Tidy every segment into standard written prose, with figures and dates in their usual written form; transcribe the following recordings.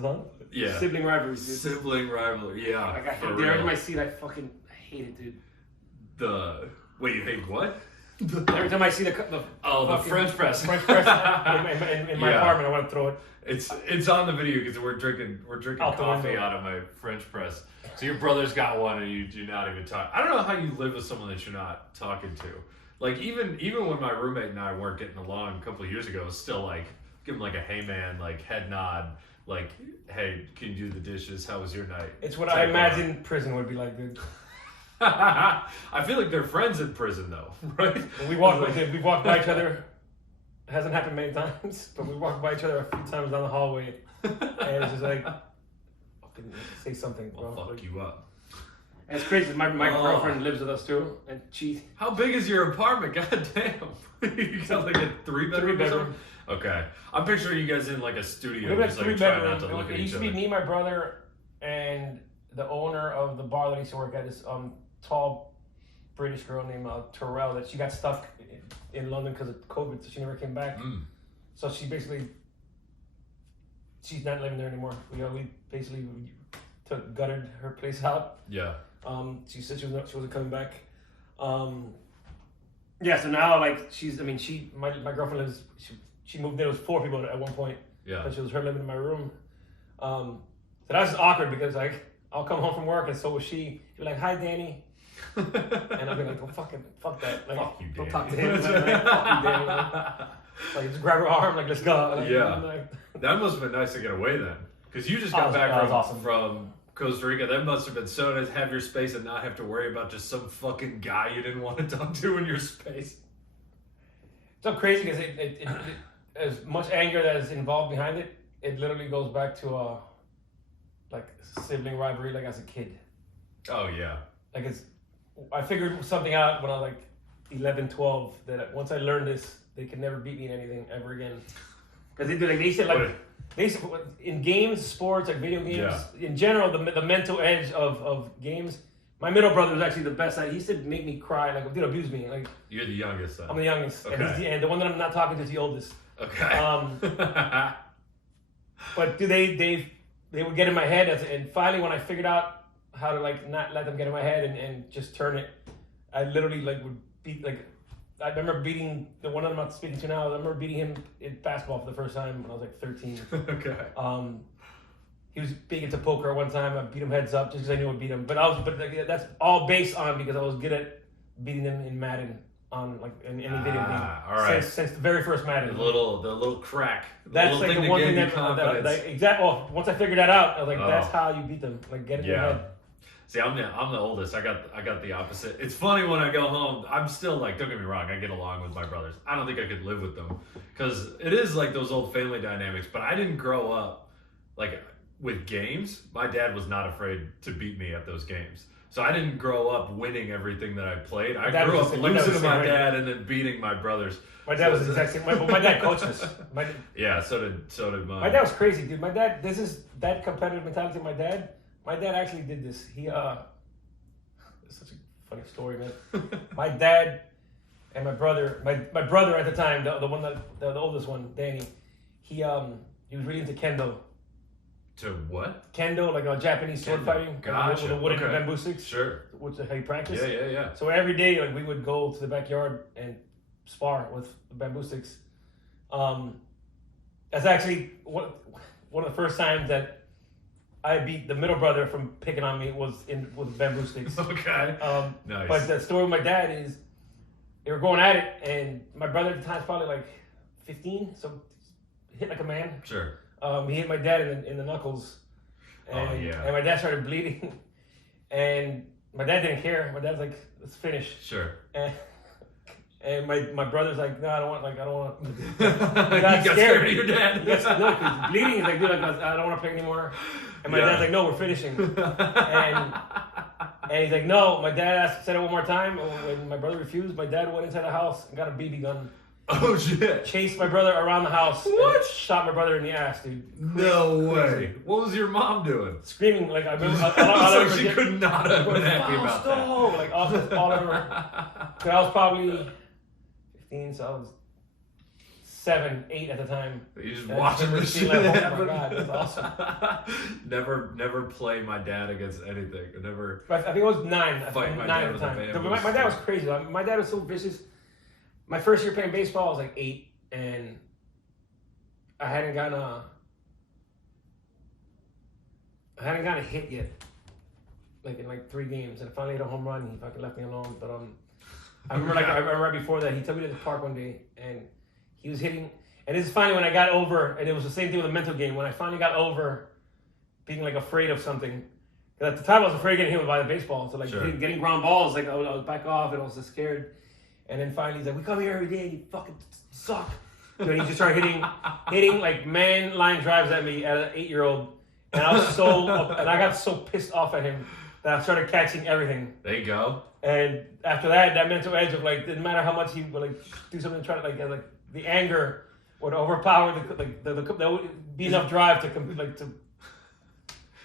son? Yeah. Sibling rivalry, dude. Sibling rivalry, yeah. Like, I hate every time I see it, I fucking hate it, dude. Wait, you hate what? Every time I see the French press. French press in my apartment, I want to throw it. It's on the video because we're drinking coffee out of my French press. So your brother's got one and you do not even talk. I don't know how you live with someone that you're not talking to. Like even when my roommate and I weren't getting along a couple of years ago, it was still like give him like a hey man, like head nod, like hey, can you do the dishes? How was your night? It's what I imagine prison would be like, dude. I feel like they're friends in prison though, right? We walk by each other. It hasn't happened many times, but we walk by each other a few times down the hallway, and it's just like, fucking say something, bro. I'll fuck you up. And it's crazy. My girlfriend lives with us too, and she. How big is your apartment? God damn! You got like a 3-bedroom or something? Okay, I'm picturing you guys in like a studio, We just like trying not to look at It each used to other. be me, my brother, and the owner of the bar that I used to work at. This tall British girl named Terrell. That she got stuck in London because of COVID, so she never came back. So she's not living there anymore. We basically gutted her place out. Yeah. She said she wasn't coming back. Yeah. So now like my girlfriend lives. She moved in. It was 4 people at one point. Yeah. But she was her living in my room. So that's awkward because like I'll come home from work and so was she. She'd be like, "Hi, Danny." And I'll be like, "Oh, fuck that! Like, Fuck you, don't Danny." talk to him. Like, fuck you, Danny. Like, just grab her arm, like, let's go. Like, Yeah. Like, That must have been nice to get away then, because you just got back from Costa Rica. That must have been so nice to have your space and not have to worry about just some fucking guy you didn't want to talk to in your space. It's so crazy because it as much anger that is involved behind it, it literally goes back to like sibling rivalry, like as a kid. Oh yeah. Like I figured something out when I was like 11, 12 that once I learned this, they could never beat me in anything ever again. Because they used to in games, sports, like video games, in general, the mental edge of games. My middle brother was actually the best. He used to make me cry, like dude abuse me. Like you're the youngest son. I'm the youngest, Okay. and the one that I'm not talking to is the oldest. Okay. But dude, they would get in my head, and finally when I figured out how to like not let them get in my head and just turn it, I literally like would beat like. I remember beating the one I'm not speaking to now. I remember beating him in basketball for the first time when I was like 13. Okay. He was big into poker one time. I beat him heads up just because I knew I'd beat him. But like, that's all based on because I was good at beating them in Madden on like in any video game. All right. Since the very first Madden. The little crack. That's little like thing the one thing gave that you exactly. Well, once I figured that out, I was like, that's how you beat them. Like get it in your head. See, I'm the oldest. I got the opposite. It's funny when I go home. I'm still like, don't get me wrong. I get along with my brothers. I don't think I could live with them because it is like those old family dynamics. But I didn't grow up like with games. My dad was not afraid to beat me at those games. So I didn't grow up winning everything that I played. I grew up losing to my dad and then beating my brothers. My dad was the exact same. My dad coached us. Yeah, so did mine. My dad was crazy, dude. My dad, this is that competitive mentality of my dad. My dad actually did this. It's such a funny story, man. My dad and my brother, my brother at the time, the one the oldest one, Danny, he was really into kendo. To what? Kendo, like a Japanese sword fighting. Gotcha. With a wooden bamboo sticks. Sure. Which is how you practice. Yeah. So every day, like we would go to the backyard and spar with the bamboo sticks. That's actually one of the first times that I beat the middle brother from picking on me with bamboo sticks. Okay. Nice. But the story with my dad is they were going at it, and my brother at the time's probably like 15, so hit like a man. Sure. He hit my dad in the knuckles, and, and my dad started bleeding, and my dad didn't care. My dad's like, "Let's finish." Sure. And my brother's like, "No, I don't want." You got scared of your dad. No, because he's bleeding. He's like, "Dude, I don't want to play anymore." And my dad's like, "No, we're finishing." And he's like, "No." My dad said it one more time. When my brother refused, my dad went inside the house and got a BB gun. Oh shit! Chased my brother around the house. What? And shot my brother in the ass, dude. No way. What was your mom doing? Screaming like I remember. So she could not have been happy about that. Like all over. I was probably 15, so I was 7, 8 at the time. You just And watching I this just shit like, oh my happen. God, that's awesome. Never play my dad against anything. Never. But I think it was 9. Fight my 9 dad at the with a time. bamboo My dad was stick. crazy. My dad was so vicious. My first year playing baseball, I was like 8, and I hadn't gotten a hit yet. Like in like 3 games, and I finally hit a home run. He fucking left me alone. But I remember right before that, he took me to the park one day, and he was hitting. And this is finally when I got over, and it was the same thing with the mental game. When I finally got over being like afraid of something, because at the time I was afraid of getting hit by the baseball. So like Sure. getting ground balls, like I was back off, and I was just scared. And then finally he's like, "We come here every day, and you fucking suck." And he just started hitting like man line drives at me at an 8-year-old, and I was and I got so pissed off at him that I started catching everything. There you go. And after that mental edge of like, didn't matter how much he would like do something to try to like the anger would overpower there would be enough drive to.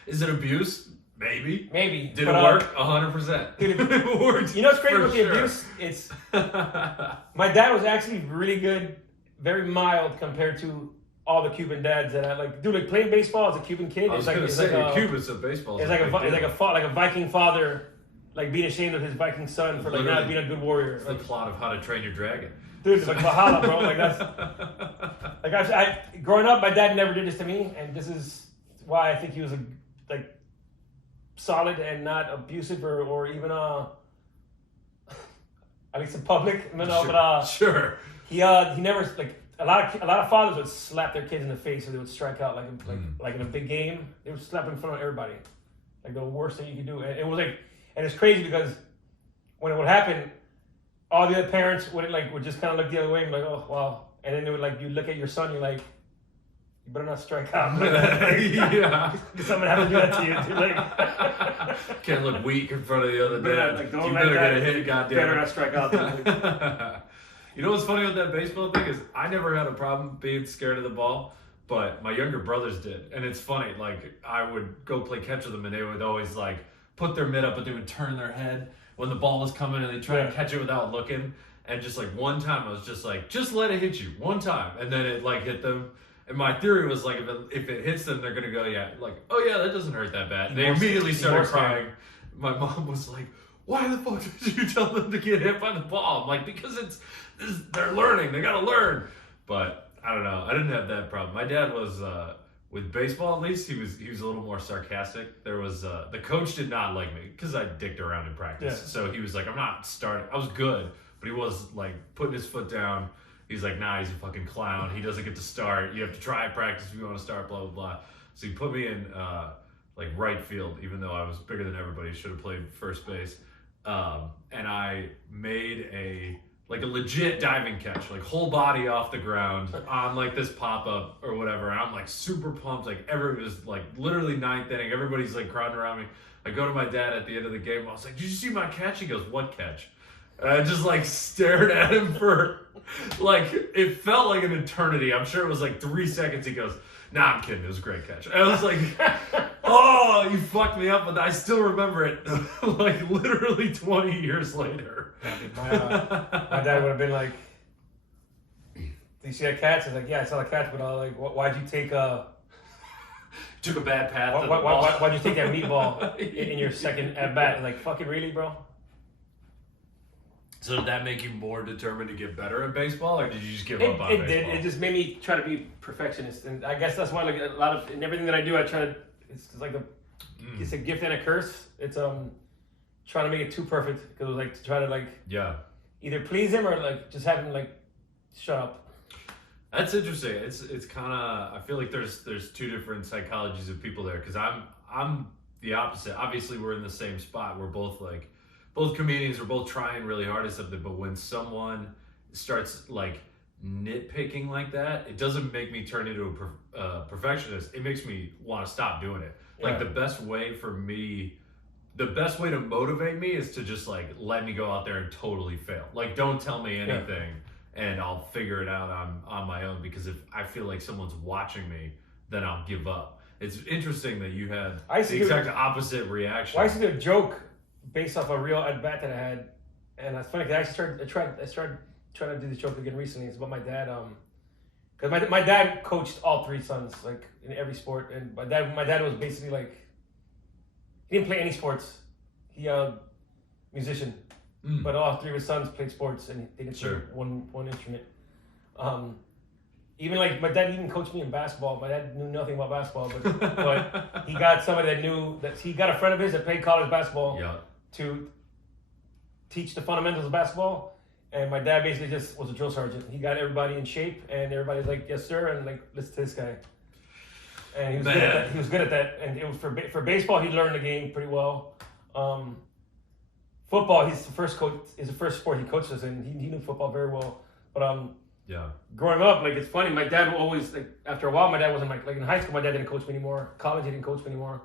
Is it abuse? Maybe. Maybe. Did it work? 100%. Dude, it worked. You know what's crazy for with the sure. abuse? It's my dad was actually really good, very mild compared to all the Cuban dads that I like. Dude, like playing baseball as a Cuban kid. I was it's gonna like, say, it's like Cubans of baseball. It's like a Viking father, like being ashamed of his Viking son for like not being a good warrior. It's the plot of How to Train Your Dragon. Dude, it's like Valhalla, bro. Like that's like I growing up, my dad never did this to me, and this is why I think he was like solid and not abusive or even at least in public. You know, Sure. but Sure. he never like a lot of fathers would slap their kids in the face or they would strike out like in a big game. They would slap in front of everybody, like the worst thing you could do. And it was like, and it's crazy because when it would happen, all the other parents would just kind of look the other way and be like, oh wow. And then they would you look at your son, you're like, you better not strike out. Yeah. Because someone had to do that to you. Dude. Like, Can't look weak in front of the other Yeah, dad. like, don't You let better that- get a hit, goddamn. better not strike out. Dude. You know what's funny with that baseball thing is I never had a problem being scared of the ball, but my younger brothers did. And it's funny, like I would go play catch with them and they would always like put their mitt up, but they would turn their head when the ball was coming and they try to catch it without looking. And just like one time I was just like, just let it hit you one time. And then it like hit them. And my theory was like, if it hits them, they're going to go, yeah, like, oh yeah, that doesn't hurt that bad. And they immediately started crying. My mom was like, why the fuck did you tell them to get hit by the ball? I'm like, because they're learning. They got to learn. But I don't know. I didn't have that problem. My dad was, with baseball at least, he was a little more sarcastic. There was, the coach did not like me because I dicked around in practice. Yeah. So he was like, I'm not starting. I was good, but he was like putting his foot down. He's like, nah, he's a fucking clown. He doesn't get to start. You have to try practice if you want to start, blah, blah, blah. So he put me in like right field, even though I was bigger than everybody. Should have played first base. And I made a legit diving catch, like whole body off the ground on like this pop-up or whatever. And I'm like super pumped. Like it was like literally 9th inning. Everybody's like crowding around me. I go to my dad at the end of the game. I was like, did you see my catch? He goes, what catch? And I just like stared at him for like, it felt like an eternity. I'm sure it was like 3 seconds. He goes, nah, I'm kidding. It was a great catch. And I was like, oh, you fucked me up. But I still remember it like literally 20 years later. My dad would have been like, "Do you see that catch?" I was like, "Yeah, I saw the catch, but like, why'd you take Took a bad path. to the ball. why'd you take that meatball in your second at bat?" Like, fucking really, bro? So did that make you more determined to get better at baseball, or did you just give up on It baseball? did. It just made me try to be perfectionist, and I guess that's why like a lot of in everything that I do, I try to. It's like it's a gift and a curse. It's trying to make it too perfect because like to try to like Yeah. either please him or like just have him like shut up. That's interesting. It's kind of, I feel like there's two different psychologies of people there, because I'm the opposite. Obviously, we're in the same spot. We're both comedians. We're both trying really hard at something. But when someone starts like nitpicking like that, it doesn't make me turn into a perfectionist. It makes me want to stop doing it. Like the best way to motivate me is to just like let me go out there and totally fail. Like don't tell me anything. And I'll figure it out on my own, because if I feel like someone's watching me, then I'll give up. It's interesting that you had the exact opposite reaction. Well, I used to do a joke based off a real at bat that I had, and it's funny because I tried to do this joke again recently. It's about my dad. Because my dad coached all three sons, like in every sport, and my dad was basically like, he didn't play any sports. He musician, but all three of his sons played sports, and they didn't play one instrument. Even like my dad even coached me in basketball. My dad knew nothing about basketball, but he got somebody that knew that he got a friend of his that played college basketball to teach the fundamentals of basketball. And my dad basically just was a drill sergeant. He got everybody in shape, and everybody's like, "Yes, sir," and like, "Listen to this guy." And he was good at that. He was good at that. And it was for baseball. He learned the game pretty well. Football, he's the first coach. Is the first sport he coached us in. He knew football very well. But growing up, like it's funny. My dad would always like after a while. My dad wasn't like in high school. My dad didn't coach me anymore. College, he didn't coach me anymore.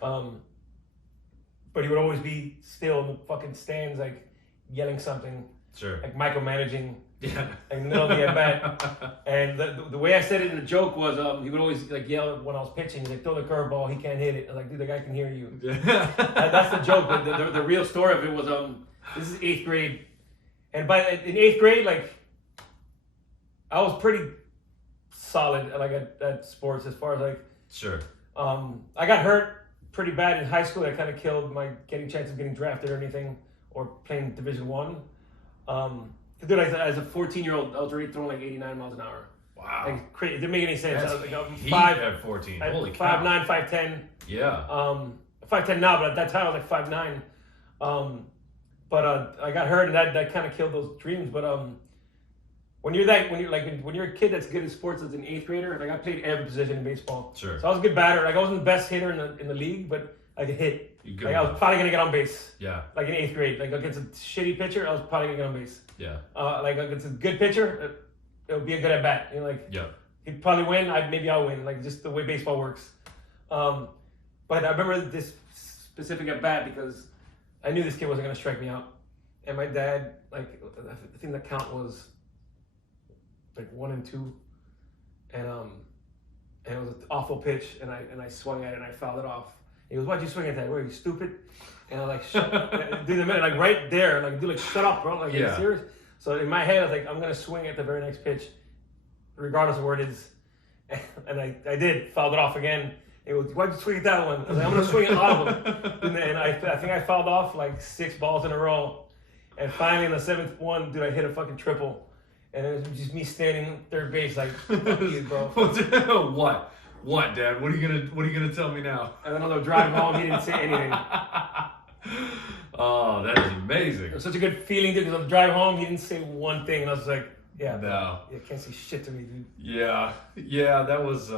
But he would always be still in the fucking stands, like yelling something. Sure. Like micromanaging. Yeah. In the middle of the at bat. And the way I said it in the joke was he would always like yell when I was pitching. He's like, throw the curveball, he can't hit it. I was like, dude, the guy can hear you. That's the joke. But the real story of it was this is 8th grade. And in 8th grade, like I was pretty solid at sports as far as like Sure. I got hurt pretty bad in high school. That kind of killed my chance of getting drafted or anything or playing Division I. Dude, as a 14-year-old, I was already throwing like 89 miles an hour. Wow. Like crazy. It didn't make any sense. That's I was like five at 14. Holy cow. 5'9", 5'10". Yeah. 5'10" now, but at that time I was like 5'9". But I got hurt, and that kind of killed those dreams. But when you're a kid that's good at sports as an 8th grader, like I played every position in baseball. Sure. So I was a good batter. Like I wasn't the best hitter in the league, but I could hit. Like I was probably gonna get on base. Yeah. Like in 8th grade, like against a shitty pitcher, I was probably gonna get on base. Yeah. Like against a good pitcher, it would be a good at bat. You know, like he'd probably win. I'll win. Like just the way baseball works. But I remember this specific at bat because I knew this kid wasn't gonna strike me out, and my dad, like I think the count was like 1-2, and it was an awful pitch, and I swung at it and I fouled it off. He goes, "Why'd you swing at that? Were you stupid?" And I'm like, "Shut up." Dude, the minute, like right there, like, dude, like, shut up, bro. Like, are you serious? So in my head, I was like, I'm going to swing at the very next pitch, regardless of where it is. And I did, fouled it off again. It was, "Why'd you swing at that one?" I was like, "I'm going to swing at all of them." And I think I fouled off like 6 balls in a row. And finally, in the 7th one, dude, I hit a fucking triple. And it was just me standing third base, like, "Fuck you, bro." What, Dad? What are you gonna tell me now? And then on the drive home, he didn't say anything. Oh, that is amazing. It was such a good feeling, dude, because on the drive home, he didn't say one thing. And I was like, yeah, no. You can't say shit to me, dude. Yeah, that was,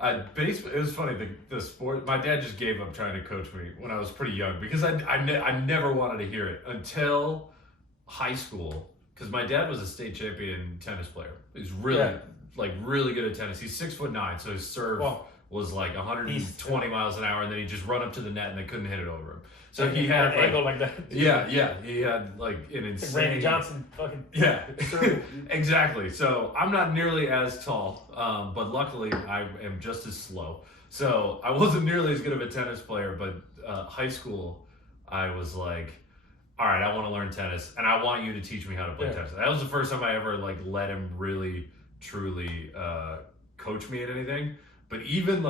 it was funny, the sport, my dad just gave up trying to coach me when I was pretty young because I never wanted to hear it until high school, because my dad was a state champion tennis player. He's really really good at tennis. He's 6'9", so his serve was like 120 miles an hour, and then he'd just run up to the net and they couldn't hit it over him. So he had an angle like that. Yeah, he had like an insane. Randy Johnson fucking. Yeah, exactly. So I'm not nearly as tall, but luckily I am just as slow. So I wasn't nearly as good of a tennis player, but high school I was like, all right, I want to learn tennis, and I want you to teach me how to play tennis. That was the first time I ever like let him really truly coach me at anything. But even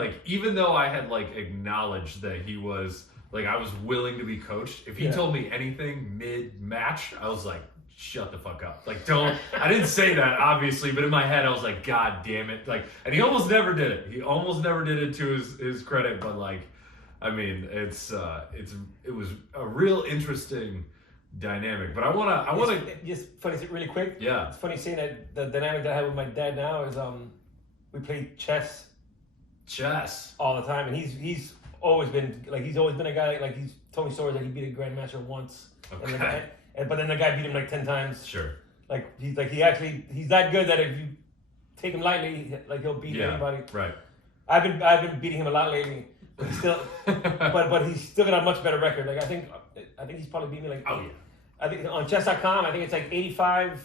though I had like acknowledged that he was like, I was willing to be coached, if he told me anything mid-match, I was like, shut the fuck up. Like, I didn't say that obviously, but in my head I was like, God damn it. Like, and he almost never did it. He almost never did it to his credit, but like, I mean, it was a real interesting dynamic. But I wanna just funny really quick. Yeah. It's funny saying that the dynamic that I have with my dad now is we play chess all the time, and he's always been a guy like he's told me stories that he beat a grandmaster once. Okay. But then the guy beat him like 10 times. Sure. Like he's that good that if you take him lightly, like he'll beat anybody. Right. I've been beating him a lot lately, but he's still but he's still got a much better record. Like I think he's probably beat me like I think on chess.com I think it's like 85.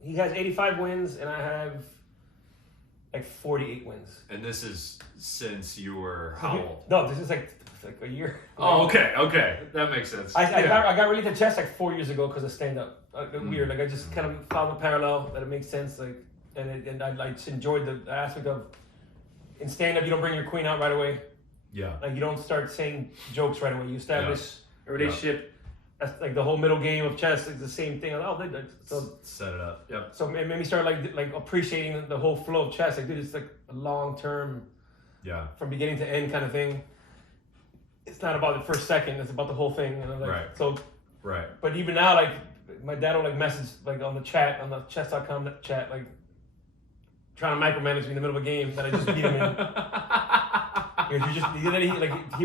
He has 85 wins and I have like 48 wins. And this is since you were how old? No, this is like a year. Oh, okay, that makes sense. I got really into chess like 4 years ago because of stand up. Weird, like I just kind of found the parallel that it makes sense. Like and I just enjoyed the aspect of in stand up you don't bring your queen out right away. Yeah. Like you don't start saying jokes right away. You establish a relationship. That's like the whole middle game of chess. It's the same thing. So set it up. Yep. So it made me start like appreciating the whole flow of chess. Like, dude, it's like a long term. Yeah. From beginning to end kind of thing. It's not about the first second. It's about the whole thing. And I'm like, right. So. Right. But even now, like my dad will like message like on the chat on the chess.com chat like trying to micromanage me in the middle of a game that I just beat him in.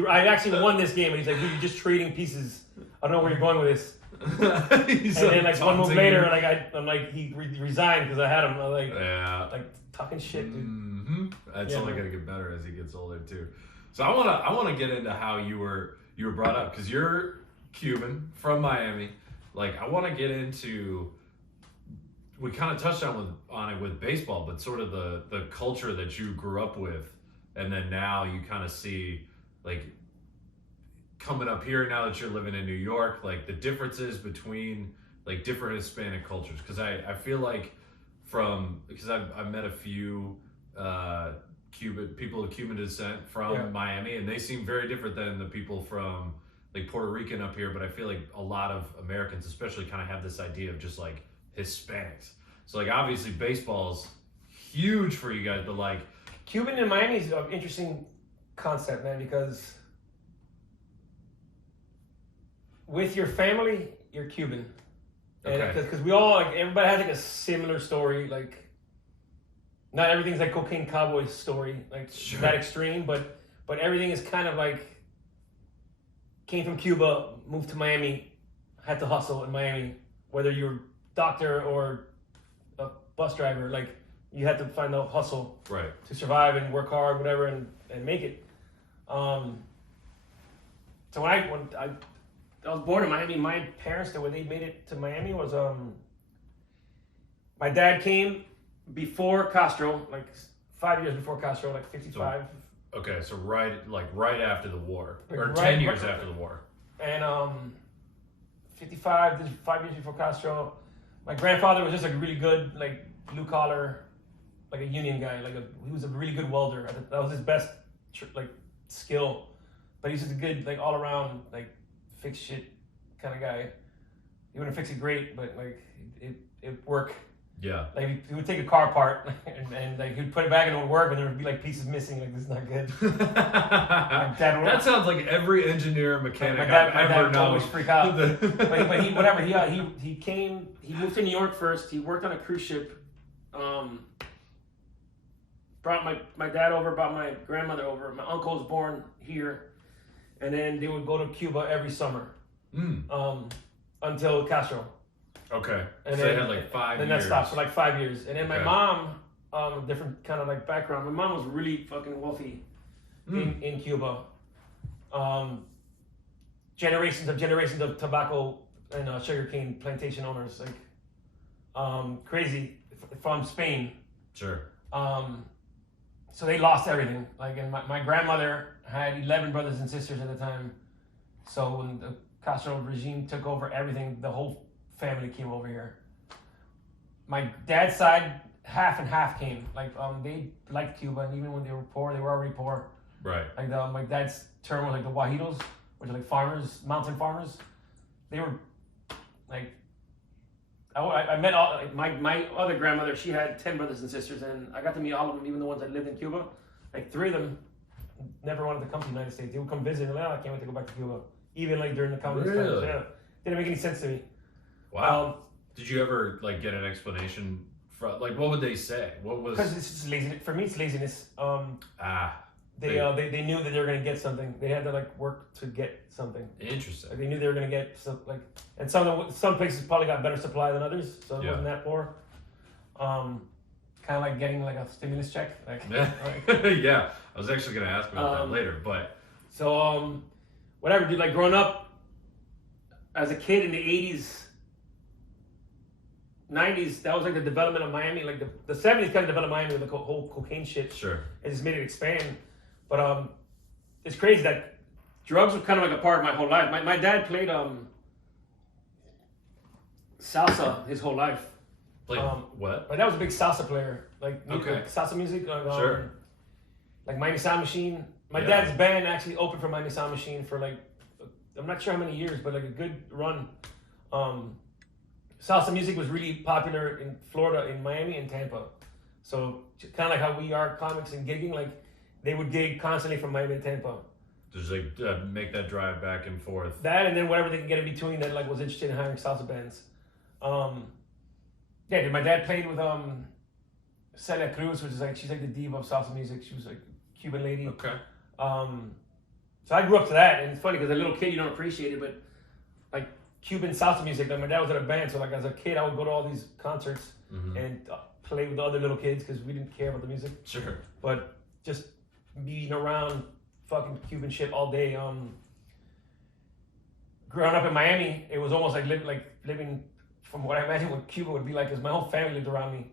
I actually won this game, and he's like, dude, you're just trading pieces. I don't know where you're going with this. And then like 1 move later, I'm like he resigned because I had him. I'm like talking shit, dude. Mm-hmm. That's only gonna get better as he gets older too. So I wanna get into how you were brought up because you're Cuban from Miami. Like I want to get into. We kind of touched on it with baseball, but sort of the culture that you grew up with, and then now you kind of see like coming up here now that you're living in New York, like the differences between like different Hispanic cultures. Because I feel like because I've met a few people of Cuban descent from Miami, and they seem very different than the people from like Puerto Rican up here. But I feel like a lot of Americans especially kind of have this idea of just like Hispanics. So like obviously baseball's huge for you guys, but like Cuban in Miami is an interesting concept, man, because with your family, you're Cuban. Okay. Because we all like everybody has like a similar story. Like not everything's like Cocaine Cowboy's story, like that extreme, but everything is kind of like came from Cuba, moved to Miami, had to hustle in Miami, whether you're doctor or a bus driver, like you had to find the hustle to survive and work hard, whatever, and make it. So when I was born in Miami, my parents, the way they made it to Miami was my dad came before Castro, like 5 years before Castro, like 55. So right after the war, or 10 years after the war. And 55, this is 5 years before Castro. My grandfather was just like really good, like blue collar, like a union guy. He was a really good welder. That was his best skill. But he's just a good like all around like fix shit kind of guy. He wouldn't fix it great, but like it worked. Yeah. Like he would take a car apart and like he'd put it back and it would work, and there would be like pieces missing. Like this is not good. That sounds like every engineer and mechanic my dad I've ever always freak out. but he whatever. He came. He moved to New York first. He worked on a cruise ship. Brought my dad over. Brought my grandmother over. My uncle was born here, and then they would go to Cuba every summer. Until Castro. Okay. And so then, they had like 5 years. Then that stopped for like 5 years. And then my mom, different kind of like background. My mom was really fucking wealthy in Cuba. Generations of tobacco and sugarcane plantation owners, like crazy from Spain. Sure. So they lost everything. Like, and my grandmother had 11 brothers and sisters at the time. So when the Castro regime took over everything, the whole family came over here. My dad's side, half and half came. Like they liked Cuba, and even when they were poor, they were already poor. Right. Like my dad's term was like the Guajiros, which are like farmers, mountain farmers. They were like, I met all like my other grandmother. She had 10 brothers and sisters, and I got to meet all of them, even the ones that lived in Cuba. Like 3 of them never wanted to come to the United States. They would come visit, and like, oh, I can't wait to go back to Cuba. Even like during the communist times, didn't make any sense to me. Wow. Did you ever like get an explanation from like what would they say? What was? Because it's just laziness. For me, it's laziness. They knew that they were gonna get something. They had to like work to get something. Interesting. Like, they knew they were gonna get and some places probably got better supply than others, so it wasn't that poor. Kind of like getting like a stimulus check. Like, yeah, I was actually gonna ask about that later, but so whatever, dude. Like growing up as a kid in the 80s, 90s, that was like the development of Miami. Like the 70s kind of developed Miami with the whole cocaine shit. Sure. It just made it expand. But it's crazy that drugs were kind of like a part of my whole life. My dad played salsa his whole life. Played what? My dad was a big salsa player, like salsa music. Sure. Like Mighty Sound Machine. My Yeah. dad's band actually opened for Mighty Sound Machine for like, I'm not sure how many years, but like a good run. Salsa music was really popular in Florida, in Miami and Tampa. So kind of like how we are comics and gigging, like they would gig constantly from Miami to Tampa. Just like make that drive back and forth. That and then whatever they can get in between that like was interested in hiring salsa bands. Yeah, my dad played with Celia Cruz, which is like, she's like the diva of salsa music. She was like a Cuban lady. Okay. So I grew up to that, and it's funny because as a little kid you don't appreciate it, but like Cuban salsa music, like my dad was in a band, so like as a kid I would go to all these concerts and play with the other little kids because we didn't care about the music. Sure. But just being around fucking Cuban shit all day. Growing up in Miami, it was almost like living from what I imagine what Cuba would be like, because my whole family lived around me.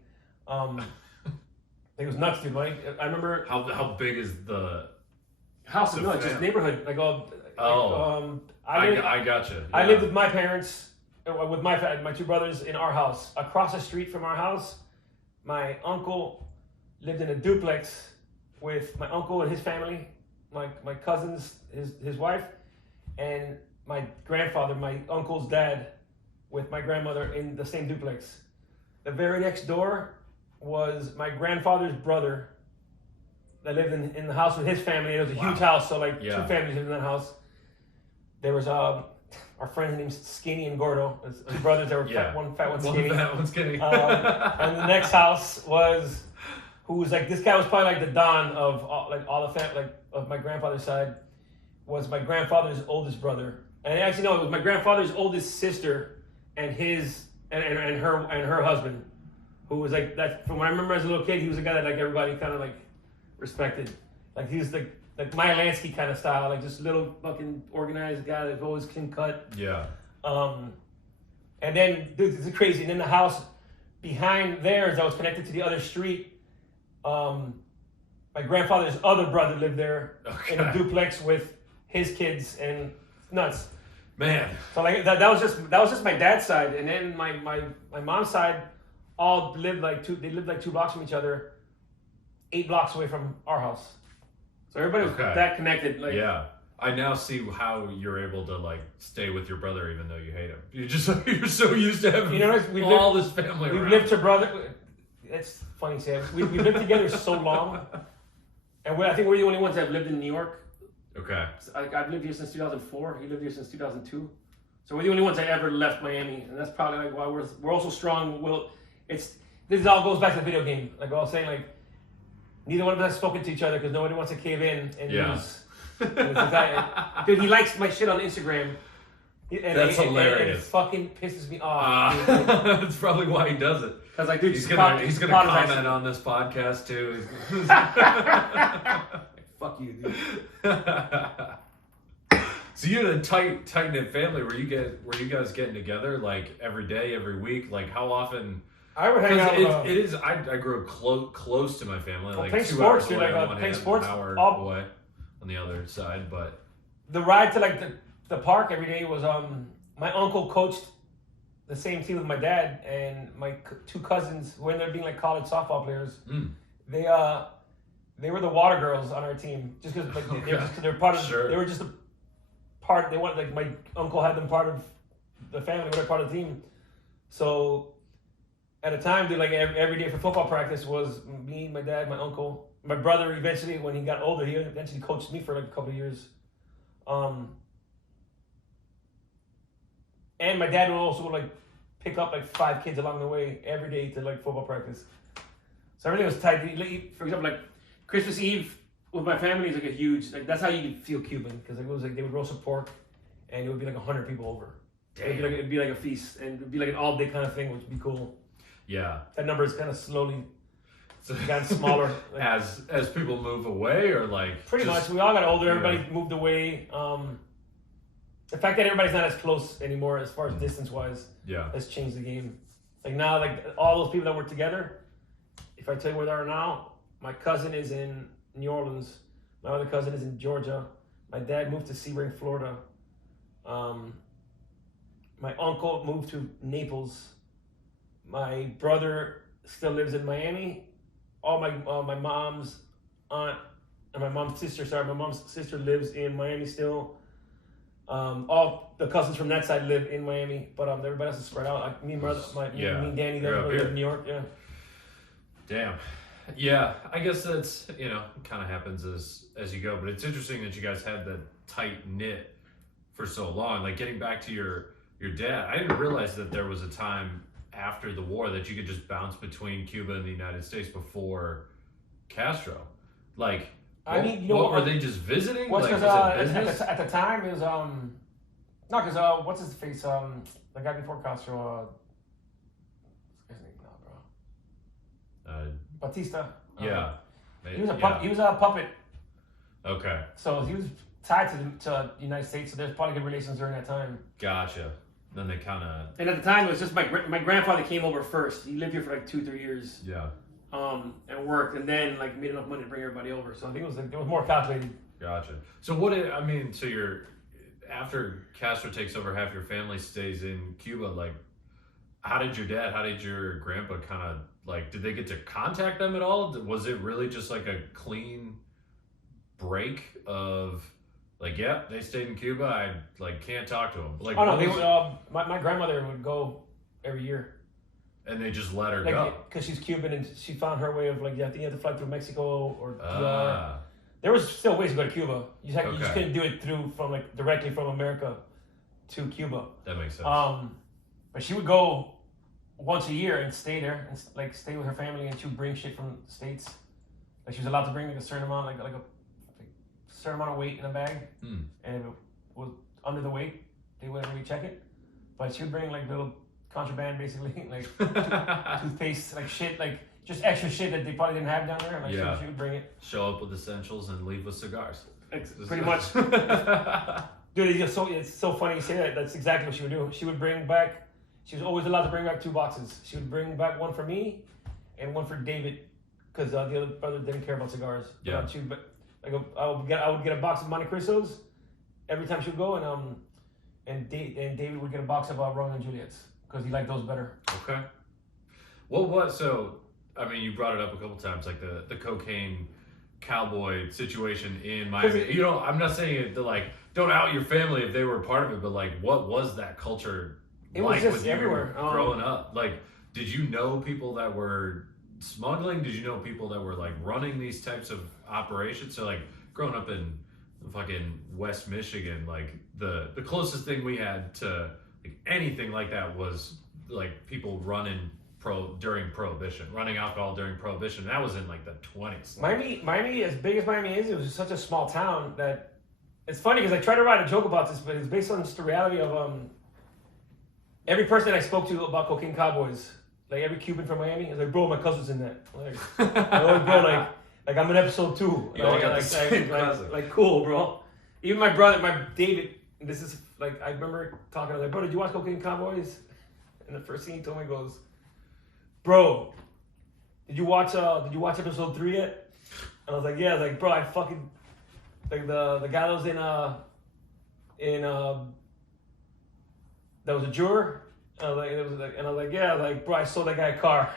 It was nuts, dude. Like, I remember how big is the house? No, it's just neighborhood. Like all. I gotcha. Yeah. I lived with my parents, with my two brothers in our house. Across the street from our house, my uncle lived in a duplex with my uncle and his family, my cousins, his wife, and my grandfather, my uncle's dad, with my grandmother in the same duplex. The very next door was my grandfather's brother that lived in the house with his family. It was a huge house, so like two families lived in that house. There was our friends named Skinny and Gordo, his brothers that were fat, one skinny. One fat, one skinny. And the next house was, who was like, this guy was probably like the don of all the family, like of my grandfather's side, was my grandfather's oldest brother. And actually no, it was my grandfather's oldest sister and her husband, who was like that. From what I remember as a little kid, he was a guy that like everybody kind of like respected. Like he was like Maya Lansky kind of style, like just little fucking organized guy that's always clean cut. Yeah. And then, dude, this is crazy. And then the house behind theirs that was connected to the other street, my grandfather's other brother lived there in a duplex with his kids, and nuts. Man. So like that was just my dad's side, and then my mom's side all lived like 2 blocks from each other, 8 blocks away from our house. So everybody was that connected. Like, yeah. I now see how you're able to like stay with your brother even though you hate him. You're so used to having all this family around. We've lived together. It's funny, Sam. We've lived together so long, and I think we're the only ones that have lived in New York. Okay. I've lived here since 2004. He lived here since 2002. So we're the only ones that ever left Miami, and that's probably like why we're also strong. This all goes back to the video game. Like I was saying, like neither one of us has spoken to each other because nobody wants to cave in and use. Dude, he likes my shit on Instagram. That's hilarious. It fucking pisses me off. That's probably why he does it. Because like, dude, he's gonna comment on this podcast too. Fuck you, dude. So you had a tight knit family. Were you guys getting together like every day, every week? Like how often? I would hang out. It is. I grew up close to my family. Like playing 2 sports, hours dude. away Like on one playing hand, sports. an hour away on the other side. But the ride to like the park every day was my uncle coached the same team with my dad, and my 2 cousins who ended up being like college softball players. They were the water girls on our team just because they're part of. Sure. They were just a part. They wanted like my uncle had them part of the family, were part of the team. So at a time, dude, like every day for football practice was me, my dad, my uncle, my brother. Eventually, when he got older, he eventually coached me for like a couple of years. And my dad would also like pick up like 5 kids along the way every day to like football practice. So everything was tight. For example, like Christmas Eve with my family is like a huge, like that's how you feel Cuban, because it was like they would roast a pork and it would be like 100 people over. It'd be like a feast, and it'd be like an all day kind of thing, which would be cool. Yeah. That number is kind of slowly gotten smaller. Like, as people move away, or like pretty much. We all got older. Everybody moved away. The fact that everybody's not as close anymore as far as distance wise has changed the game. Like now, like all those people that were together, if I tell you where they are now, my cousin is in New Orleans. My other cousin is in Georgia. My dad moved to Sebring, Florida. My uncle moved to Naples. My brother still lives in Miami. All my mom's aunt and my mom's sister. Sorry, my mom's sister lives in Miami still. All the cousins from that side live in Miami, but everybody else is spread out. Like me and me and Danny, they live in New York. Yeah. Damn. Yeah, I guess that's kind of happens as you go. But it's interesting that you guys had that tight knit for so long. Like getting back to your dad, I didn't realize that there was a time after the war that you could just bounce between Cuba and the United States before Castro. Like, what were they just visiting? What's like, because at the time it was no, because what's his face the guy before Castro what's his name now, bro? Batista. Yeah. He was a puppet. He was a puppet. Okay. So he was tied to the United States. So there's probably good relations during that time. Gotcha. Then they kind of. And at the time, it was just my grandfather came over first. He lived here for like 2-3 years. Yeah. And worked, and then like made enough money to bring everybody over. So I think it was more calculated. Gotcha. So so you're after Castro takes over, half your family stays in Cuba. Like, how did your grandpa kind of like? Did they get to contact them at all? Was it really just like a clean break of? Like, yeah, they stayed in Cuba. I like can't talk to them. Like, oh no, they would. My grandmother would go every year, and they just let her go because she's Cuban and she found her way of like, I think you had to fly through Mexico or DR. There was still ways to go to Cuba. You just couldn't do it directly from America to Cuba. That makes sense. But she would go once a year and stay there and like stay with her family, and she would bring shit from the States. Like she was allowed to bring like a certain amount, like a certain amount of weight in a bag, and if it was under the weight, they wouldn't really check it. But she would bring like little contraband, basically, like toothpaste, like shit, like just extra shit that they probably didn't have down there. Like she would bring it. Show up with essentials and leave with cigars. Pretty much. Dude, it's so funny you say that. That's exactly what she would do. She would bring back. She was always allowed to bring back 2 boxes. She would bring back one for me, and one for David, because the other brother didn't care about cigars. Yeah. I would get a box of Monte Cristos every time she would go, and David would get a box of Romeo and Juliet's because he liked those better. Okay. So I mean, you brought it up a couple times, like the cocaine cowboy situation in Miami. I'm not saying it to like don't out your family if they were a part of it, but like, what was that culture like was just when everywhere. you were growing up? Like, did you know people that were smuggling? Did you know people that were like running these types of operations? So like growing up in fucking West Michigan, like the closest thing we had to like anything like that was like people running during Prohibition, running alcohol during Prohibition. That was in like the 20s. Miami, as big as Miami is, it was just such a small town that it's funny because I try to write a joke about this, but it's based on just the reality of every person I spoke to about cocaine cowboys. Like every Cuban from Miami is like, bro, my cousin's in that. Like, bro, like I'm in episode 2. Like cool, bro. Even my brother, David. This is like I remember talking to him, like, bro, did you watch Cocaine Cowboys? And the first thing he told me goes, bro, did you watch episode 3 yet? And I was like, yeah. I was like, bro, I fucking like the guy that was in that was a juror. I was like, yeah, like, bro, I sold that guy a car.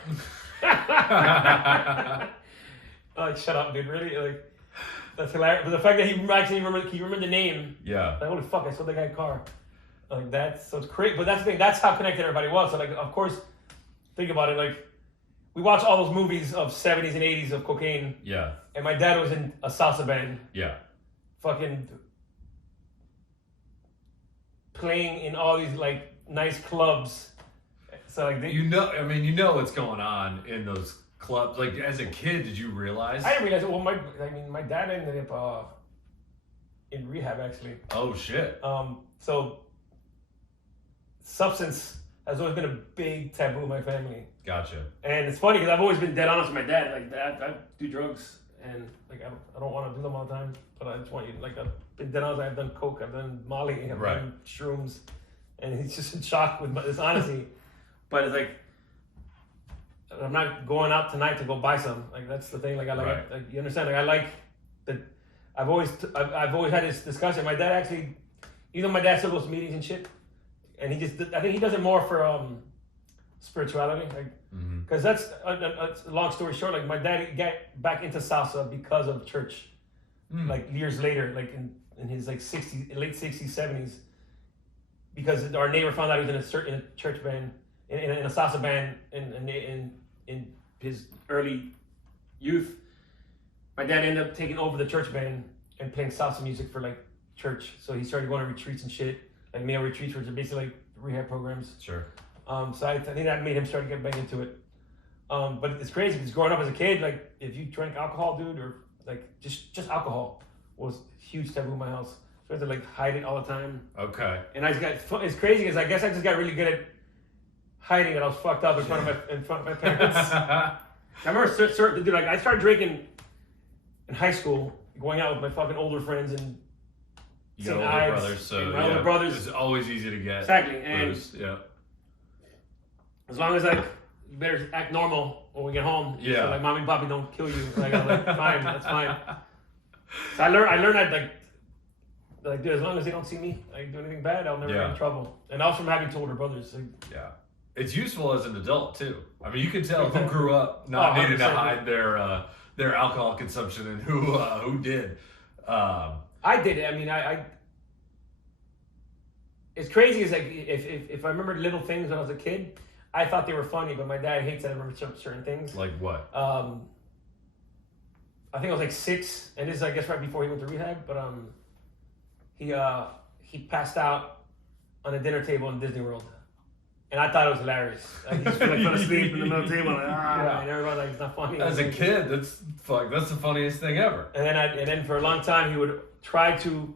Like, shut up, dude. Really? Like, that's hilarious. But the fact that he remembered the name. Yeah. Like, holy fuck, I sold that guy a car. Like, so it's crazy. But that's the thing. That's how connected everybody was. So, like, of course, think about it. Like, we watched all those movies of 70s and 80s of cocaine. Yeah. And my dad was in a salsa band. Yeah. Fucking playing in all these, like, nice clubs. So like what's going on in those clubs. Like as a kid, did you realize? I didn't realize it. Well, my dad ended up in rehab actually. Oh shit. So substance has always been a big taboo in my family. Gotcha. And it's funny because I've always been dead honest with my dad. Like, Dad, I do drugs, and like I don't want to do them all the time, but I just want you. Like, I've been dead honest. I've done coke, I've done Molly, I've done shrooms. And he's just in shock with this honesty. But it's like, I'm not going out tonight to go buy some. Like, that's the thing. Like, you understand? Like, I like that. I've always had this discussion. My dad actually, even though my dad still goes to meetings and shit, and I think he does it more for spirituality, like, because that's a long story short. Like my dad got back into salsa because of church, like years later, like in his like late 60s, 70s, because our neighbor found out he was in a church band, in a salsa band, in his early youth. My dad ended up taking over the church band and playing salsa music for like church. So he started going to retreats and shit, like male retreats, which are basically like rehab programs. Sure. So I think that made him start to get back into it. But it's crazy because growing up as a kid, like if you drank alcohol, dude, or like just alcohol was a huge taboo in my house. So I had to like hide it all the time. Okay. And it's crazy because I guess I just got really good at hiding it. I was fucked up in front of my parents. I remember dude, like I started drinking in high school, going out with my fucking older friends and you got older brothers, so my older brothers. It's always easy to get. Exactly, and yeah. As long as like you better act normal when we get home. Yeah. So like mommy and papi don't kill you. Like I'm like fine, that's fine. So I learned that like dude, as long as they don't see me like do anything bad, I'll never get in trouble. And also from having two older brothers. Like, yeah. It's useful as an adult too. I mean, you can tell who grew up not needing to hide their alcohol consumption and who did. I did it. I mean, I it's crazy. It's like if I remember little things when I was a kid, I thought they were funny, but my dad hates that I remember certain things. Like what? I think I was like 6, and this is I guess right before he went to rehab. But he passed out on a dinner table in Disney World. And I thought it was hilarious. Like, he just fell asleep in the middle of the table, like, and everybody like, it's not funny. As a kid, that's the funniest thing ever. And then for a long time, he would try to.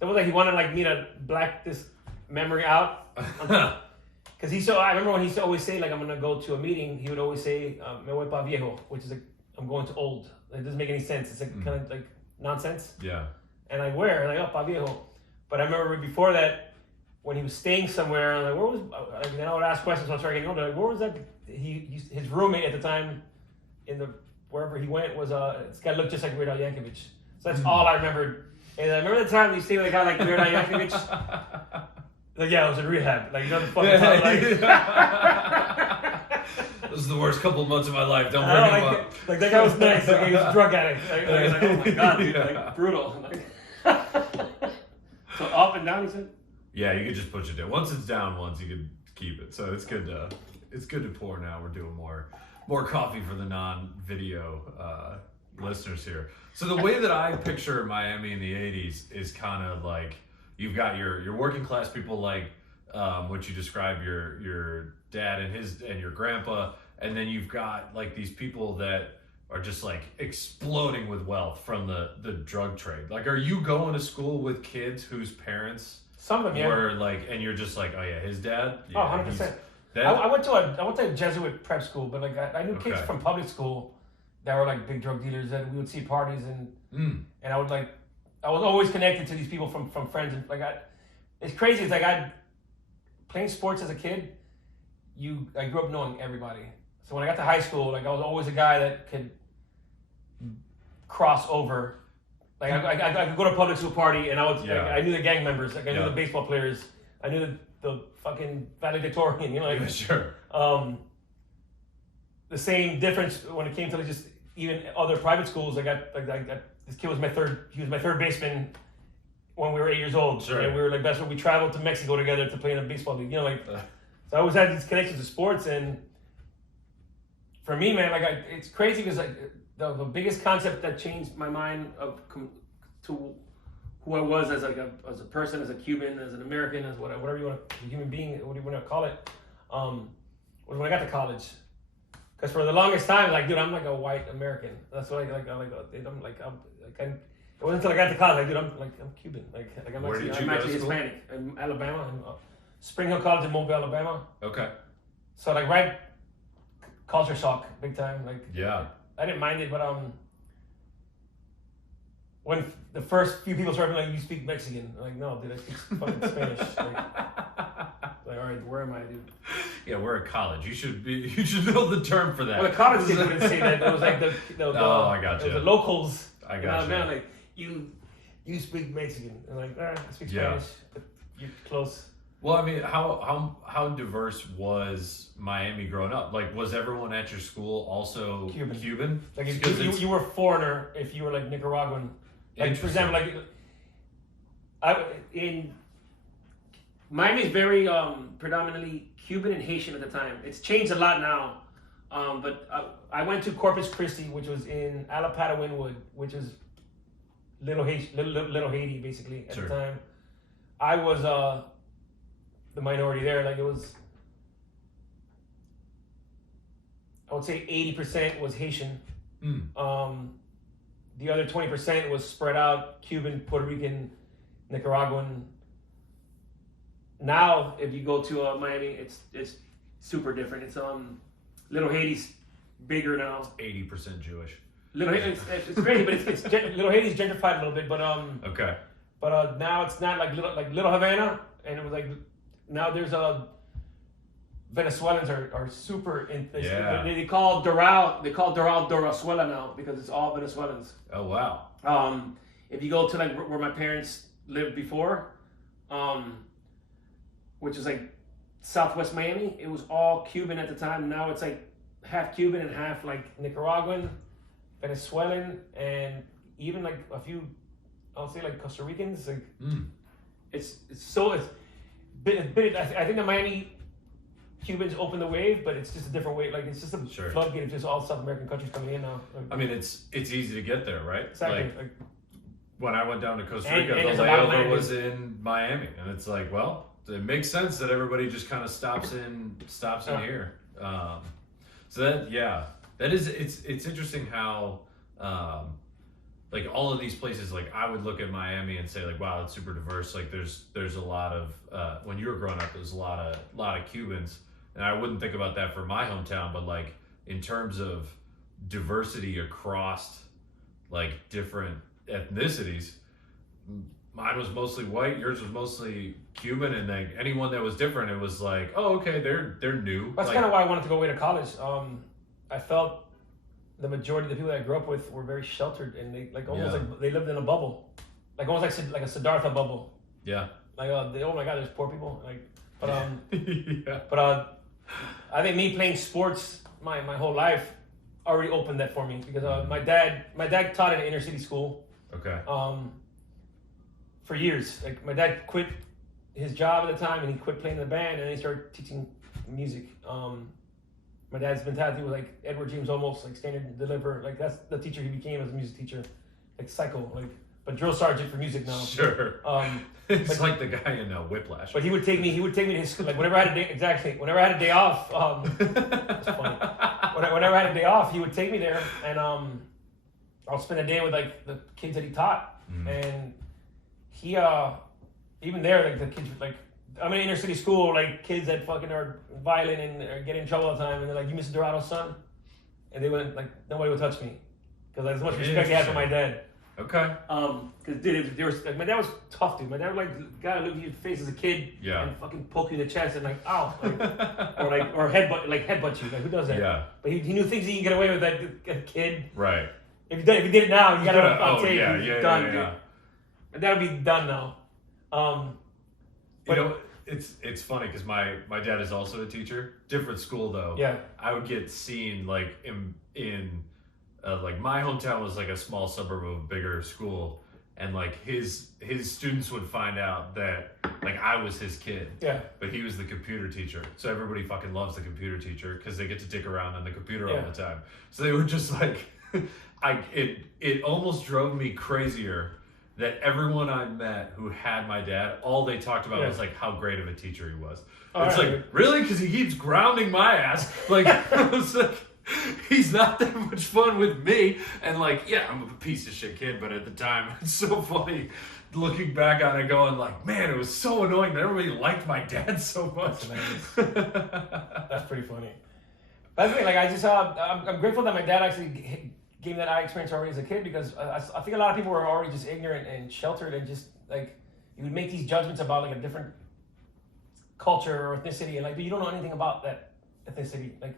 It was like he wanted like me to black this memory out, because I remember when he used to always say like I'm gonna go to a meeting, he would always say "me voy pa viejo," which is like I'm going to old. It doesn't make any sense. It's like kind of like nonsense. Yeah. And like where? Like pa viejo. But I remember before that, when he was staying somewhere, I'm like, where was? Like, then I would ask questions. So I started getting older. Like, where was that? His roommate at the time, wherever he went was this guy looked just like Weird Al Yankovic. So that's all I remembered. And I remember the time he stayed with a guy like Weird Al Yankovic. Like yeah, I was in rehab. Like you know the fucking time. Like, this is the worst couple of months of my life. Don't bring him up. Like that guy was nice. Like he was a drug addict. Like oh my god, dude, like brutal. Like, so up and down, he said. Yeah, you could just push it down. Once it's down, you could keep it. So it's good to pour now. We're doing more coffee for the non-video listeners here. So the way that I picture Miami in the 80s is kind of like you've got your working class people like what you describe your dad and your grandpa, and then you've got like these people that are just like exploding with wealth from the drug trade. Like, are you going to school with kids whose parents some of them, were like, and you're just like, oh yeah, his dad? Yeah, 100%. I went to a Jesuit prep school, but like I knew kids from public school that were like big drug dealers, and we would see parties and I was always connected to these people from friends, and like it's crazy. It's like playing sports as a kid, I grew up knowing everybody. So when I got to high school, like I was always a guy that could cross over. Like I could go to a public school party and like, I knew the gang members, like I knew the baseball players, I knew the fucking valedictorian, you know, like sure. The same difference when it came to like just even other private schools. I got this kid was my third baseman when we were 8 years old. Sure. And we were like best friends. We traveled to Mexico together to play in a baseball league. You know, like so I always had these connections to sports, and for me, man, like it's crazy because like the biggest concept that changed my mind to who I was as a person, as a Cuban, as an American, as whatever you want, a human being, what do you want to call it, was when I got to college. Because for the longest time, like, dude, I'm like a white American. That's what it wasn't until I got to college, like, dude, I'm Cuban. Like I'm actually Hispanic. In Alabama, Spring Hill College in Mobile, Alabama. Okay. So like right, culture shock, big time. Like yeah. I didn't mind it, but when the first few people started like, you speak Mexican, I'm like, no, dude, I speak fucking Spanish. Like, all right, where am I, dude? Yeah, we're at college. You should know the term for that. Well, the college kids wouldn't say that. It was like I got you. The locals. I got you. Man, like you speak Mexican. And like, I speak Spanish, but you're close. Well, I mean, how diverse was Miami growing up? Like, was everyone at your school also Cuban? Like, you were a foreigner if you were like Nicaraguan. Like, for example, Miami is very predominantly Cuban and Haitian at the time. It's changed a lot now. But I went to Corpus Christi, which was in Alapata Wynwood, which is little Haiti basically at the time. I was the minority there. Like, it was, I would say 80% was Haitian. The other 20% was spread out Cuban, Puerto Rican, Nicaraguan. Now, if you go to Miami, it's super different. It's Little Haiti's bigger now. It's 80% Jewish. Little Haiti, it's crazy, but it's Little Haiti's gentrified a little bit. But okay. But now it's not like Little Havana, and it was like now there's Venezuelans are super in. They call Dorado Dorazuela now because it's all Venezuelans. Oh wow. If you go to like where my parents lived before, which is like Southwest Miami, it was all Cuban at the time. Now it's like half Cuban and half like Nicaraguan, Venezuelan, and even like a few, I'll say like Costa Ricans. Like it's I think the Miami Cubans opened the wave, but it's just a different way. Like, it's just a floodgate of just all South American countries coming in now. I mean, it's easy to get there, right? Exactly. Like when I went down to Costa Rica, the layover was in Miami, and it's like, well, it makes sense that everybody just kind of stops in here. So that is it's interesting how like all of these places, like I would look at Miami and say like, wow, it's super diverse. Like there's a lot of when you were growing up, there's a lot of Cubans, and I wouldn't think about that for my hometown, but like in terms of diversity across like different ethnicities, mine was mostly white, yours was mostly Cuban, and like anyone that was different, it was like, oh, okay, they're new. That's kind of why I wanted to go away to college. I felt the majority of the people that I grew up with were very sheltered, and they like almost like they lived in a bubble, like almost like a Siddhartha bubble. Yeah. Like oh my God, there's poor people. Like, but I think me playing sports my whole life already opened that for me because my dad taught in an inner city school. Okay. For years, like my dad quit his job at the time and he quit playing in the band and he started teaching music. My dad's mentality was like Edward James Olmos, like stand and deliver. Like that's the teacher he became as a music teacher, like psycho, like but drill sergeant for music now. Sure. It's like the guy in Whiplash. But he would take me to his school. Like whenever I had a day off, it's funny. Whenever I had a day off, he would take me there and I'll spend a day with like the kids that he taught and he even there like the kids like. I'm in inner city school, like kids that fucking are violent and get in trouble all the time, and they're like, "You Mr. Dorado's son," and they wouldn't like nobody would touch me because as much respect they had for my dad. Okay. Because dude, like, my dad was tough, dude. My dad would like gotta look at your face as a kid and fucking poke you in the chest and like, ow, like, or headbutt you. Like who does that? Yeah. But he knew things he can get away with that a kid. Right. If you did it now, you gotta on tape. Done, yeah. Dude. That'll be done now. You know, it's funny because my dad is also a teacher, different school though. Yeah. I would get seen like in like my hometown was like a small suburb of a bigger school, and like his students would find out that like I was his kid. Yeah. But he was the computer teacher, so everybody fucking loves the computer teacher because they get to dick around on the computer all the time. So they would just like, it almost drove me crazier. That everyone I met who had my dad, all they talked about was like how great of a teacher he was. It's like, really? Because he keeps grounding my ass. Like, it's like, he's not that much fun with me. And like, yeah, I'm a piece of shit kid, but at the time, it's so funny looking back on it going like, man, it was so annoying that everybody liked my dad so much. That's pretty funny. That's the thing, like I just, I'm grateful that my dad actually gave me that eye experience already as a kid because I think a lot of people were already just ignorant and sheltered and just like you would make these judgments about like a different culture or ethnicity and like but you don't know anything about that ethnicity like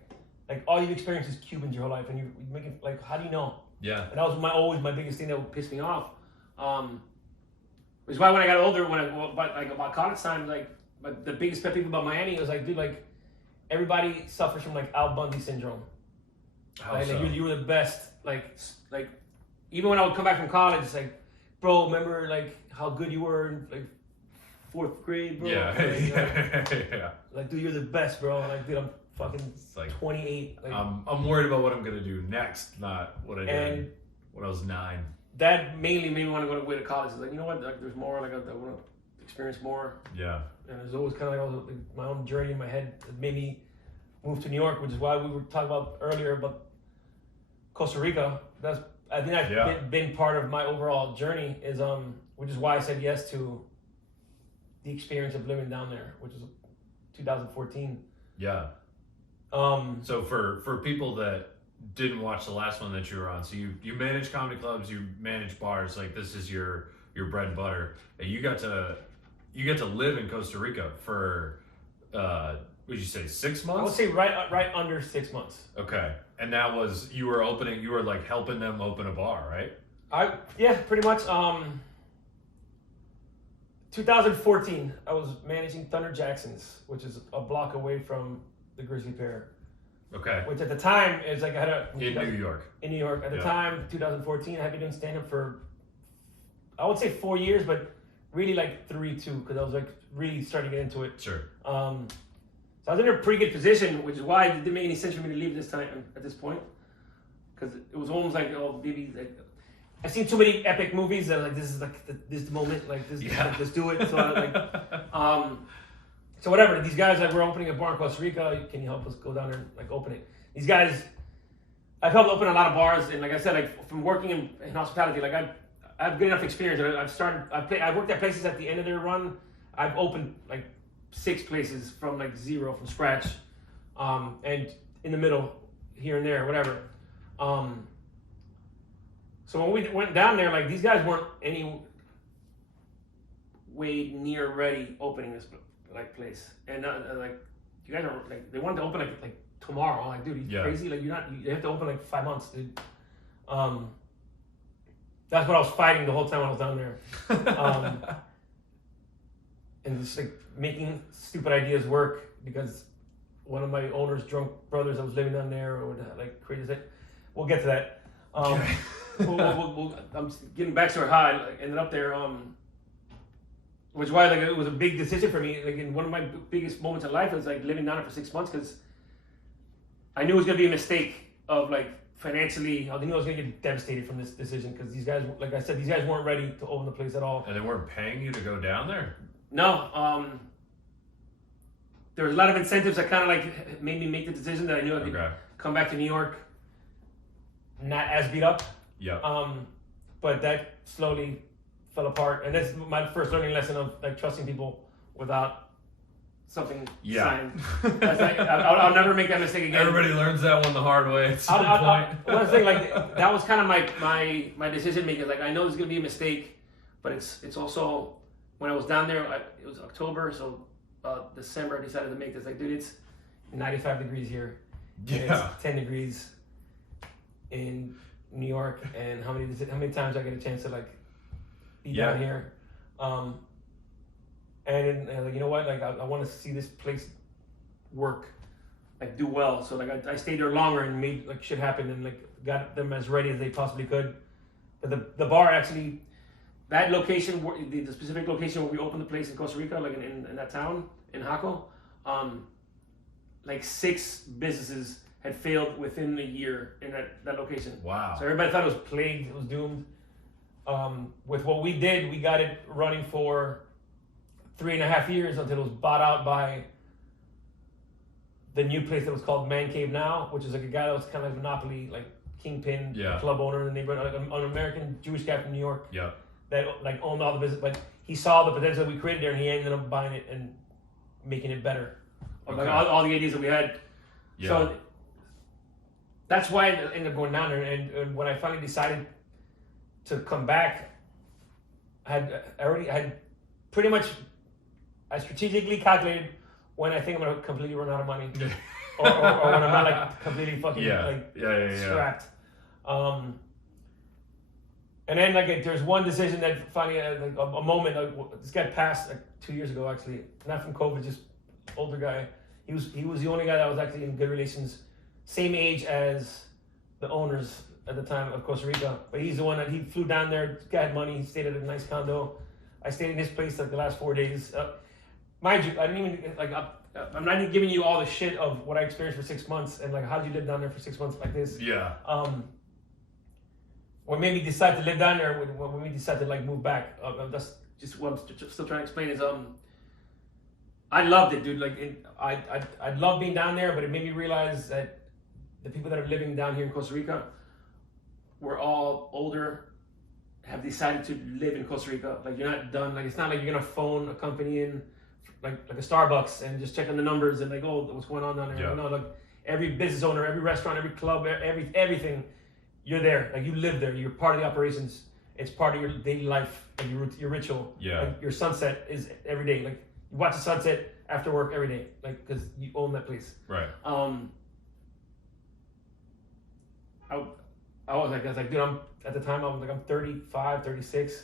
all you've experienced is Cubans your whole life and you make it like how do you know? Yeah. And that was always my biggest thing that would piss me off. Which is why when I got older, about college time, like but the biggest pet peeve about Miami was like, dude, like everybody suffers from like Al Bundy syndrome. How Like, so? you were the best. Like even when I would come back from college, it's like, bro, remember like how good you were in like 4th grade, bro? Yeah, yeah. Like, dude, you're the best, bro. Like, dude, I'm fucking like 28. Like, I'm worried about what I'm gonna do next, not what I and did when I was 9. that mainly made me want to go away to college. It's like, you know what? Like, there's more. Like, I want to experience more. Yeah. And there's always kind of like my own journey in my head that made me move to New York, which is why we were talking about earlier about Costa Rica. I think that's been part of my overall journey. Is which is why I said yes to the experience of living down there, which is 2014. Yeah. So for people that didn't watch the last one that you were on, so you manage comedy clubs, you manage bars, like this is your bread and butter. And you got to live in Costa Rica for would you say 6 months? I would say right under 6 months. Okay. And that was you were like helping them open a bar, right? Yeah, pretty much. 2014, I was managing Thunder Jackson's, which is a block away from the Grizzly Pear. Okay. Which at the time is like I had in New York. In New York at the time, 2014, I had been doing stand up for I would say 4 years, but really like 3 too, because I was like really starting to get into it. Sure. So I was in a pretty good position, which is why it didn't make any sense for me to leave this time at this point, because it was almost like, oh, maybe like I've seen too many epic movies that are like, this is like this is the moment, like this, like, let's do it. So I like, so whatever. These guys like, we're opening a bar in Costa Rica. Can you help us go down there and like open it? These guys, I've helped open a lot of bars, and like I said, like from working in hospitality, like I have good enough experience. I've worked at places at the end of their run. I've opened like 6 places from like zero, from scratch, and in the middle, here and there, whatever. So when we went down there, like these guys weren't any way near ready opening this like place, and like you guys are like they wanted to open like tomorrow. I'm like, dude, you crazy? Like you have to open like 5 months, dude. That's what I was fighting the whole time I was down there. And just like making stupid ideas work, because one of my owner's drunk brothers that was living down there would like crazy thing. We'll get to that. I'm getting back to how I ended up there. Which is why like it was a big decision for me. Like in one of my biggest moments in life was like living down there for 6 months, because I knew it was gonna be a mistake of like financially. I knew I was gonna get devastated from this decision, because these guys, like I said, these guys weren't ready to open the place at all. And they weren't paying you to go down there? No. There was a lot of incentives that kind of like made me make the decision that I knew I could come back to New York not as beat up. Yeah. But that slowly fell apart, and that's my first learning lesson of like trusting people without something signed. That's like, I'll never make that mistake again. Everybody learns that one the hard way. It's the point. One thing, like that was kind of my decision making. Like I know there's gonna be a mistake, but it's also when I was down there, it was October, so December I decided to make this. Like, dude, it's 95 degrees here. Yeah. It's 10 degrees in New York, and how many times I get a chance to like be down here, and like, you know what, like I want to see this place work, like do well. So like I stayed there longer and made like shit happen, and like got them as ready as they possibly could. But the bar actually, that location, the specific location where we opened the place in Costa Rica, like in that town in Jaco, like 6 businesses had failed within a year in that location. Wow. So everybody thought it was plagued, it was doomed. With what we did, we got it running for 3.5 years until it was bought out by the new place that was called Man Cave now, which is like a guy that was kind of like Monopoly, like kingpin, club owner in the neighborhood, like an American Jewish guy from New York. Yeah. That like owned all the business, but he saw the potential that we created there, and he ended up buying it and making it better. Okay. Like all the ideas that we had. Yeah. So that's why I ended up going down there, and when I finally decided to come back, I had pretty much, I strategically calculated when I think I'm gonna completely run out of money, or when I'm not like completely fucking strapped. And then like there's one decision that finally, like a moment, this guy passed like 2 years ago actually, not from COVID, just older guy. He was the only guy that was actually in good relations, same age as the owners at the time of Costa Rica. But he's the one that he flew down there. This guy had money. He stayed at a nice condo. I stayed in his place like the last 4 days. Mind you, I didn't even like. I'm not even giving you all the shit of what I experienced for 6 months and like how did you live down there for 6 months like this. Yeah. What made me decide to live down there, when we decided to like move back, that's just what I'm still trying to explain is I loved it, dude. Like I love being down there, but it made me realize that the people that are living down here in Costa Rica were all older, have decided to live in Costa Rica. Like you're not done. Like it's not like you're gonna phone a company in, like a Starbucks and just check on the numbers and like, oh, what's going on down there? Yeah. You know, like every business owner, every restaurant, every club, everything. You're there, like you live there. You're part of the operations. It's part of your daily life, like your ritual. Yeah. Like your sunset is every day. Like you watch the sunset after work every day, like because you own that place. Right. I was like, dude, I'm 35, 36.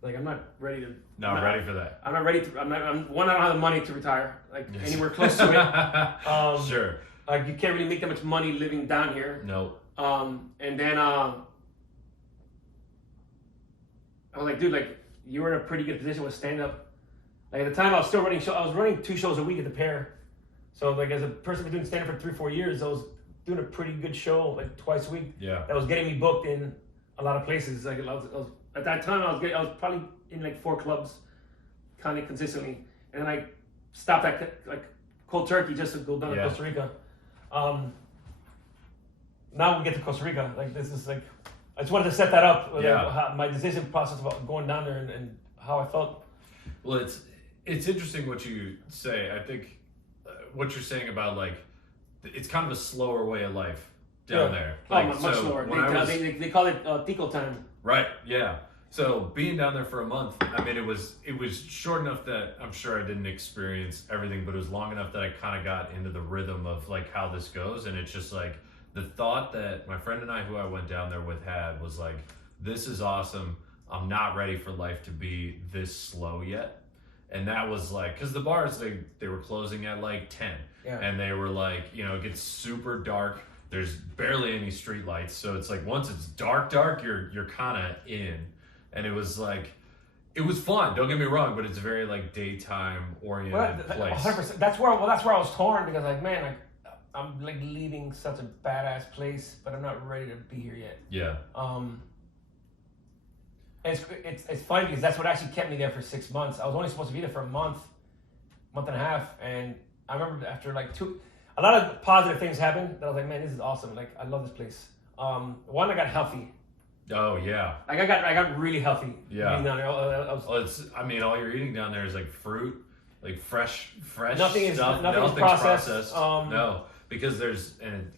Like I'm not ready to. Not ready for that. I'm not ready to. I don't have the money to retire. Like anywhere close to it. Sure. Like you can't really make that much money living down here. No. And then I was like, dude, like you were in a pretty good position with stand up. Like at the time, I was still running. I was running 2 shows a week at the Pair. So like as a person who's doing stand up for 3-4 years, I was doing a pretty good show like twice a week. Yeah. That was getting me booked in a lot of places. Like I was at that time, I was probably in like 4 clubs, kind of consistently. And then I stopped at like cold turkey just to go down to Costa Rica. Now we get to Costa Rica. Like this is like, I just wanted to set that up. Like, my decision process about going down there and how I felt. Well, it's interesting what you say. I think what you're saying about like, it's kind of a slower way of life down there. Like, much slower. They call it tico time. Right. Yeah. So being down there for a month, I mean, it was short enough that I'm sure I didn't experience everything, but it was long enough that I kind of got into the rhythm of like how this goes, and it's just like. The thought that my friend and I, who I went down there with, had was like, this is awesome. I'm not ready for life to be this slow yet. And that was like, because the bars, they were closing at like 10. Yeah. And they were like, it gets super dark. There's barely any street lights. So it's like, once it's dark, you're kind of in. And it was like, it was fun. Don't get me wrong, but it's a very like daytime oriented place. 100%. That's where I was torn because like, man, like, I'm like leaving such a badass place, but I'm not ready to be here yet. Yeah. It's funny because that's what actually kept me there for 6 months. I was only supposed to be there for a month and a half, and I remember after like a lot of positive things happened. That I was like, man, this is awesome. Like I love this place. One, I got healthy. Oh yeah. Like I got really healthy. Yeah. Being down there. All you're eating down there is like fruit, like fresh nothing's stuff. Nothing's processed. No. Because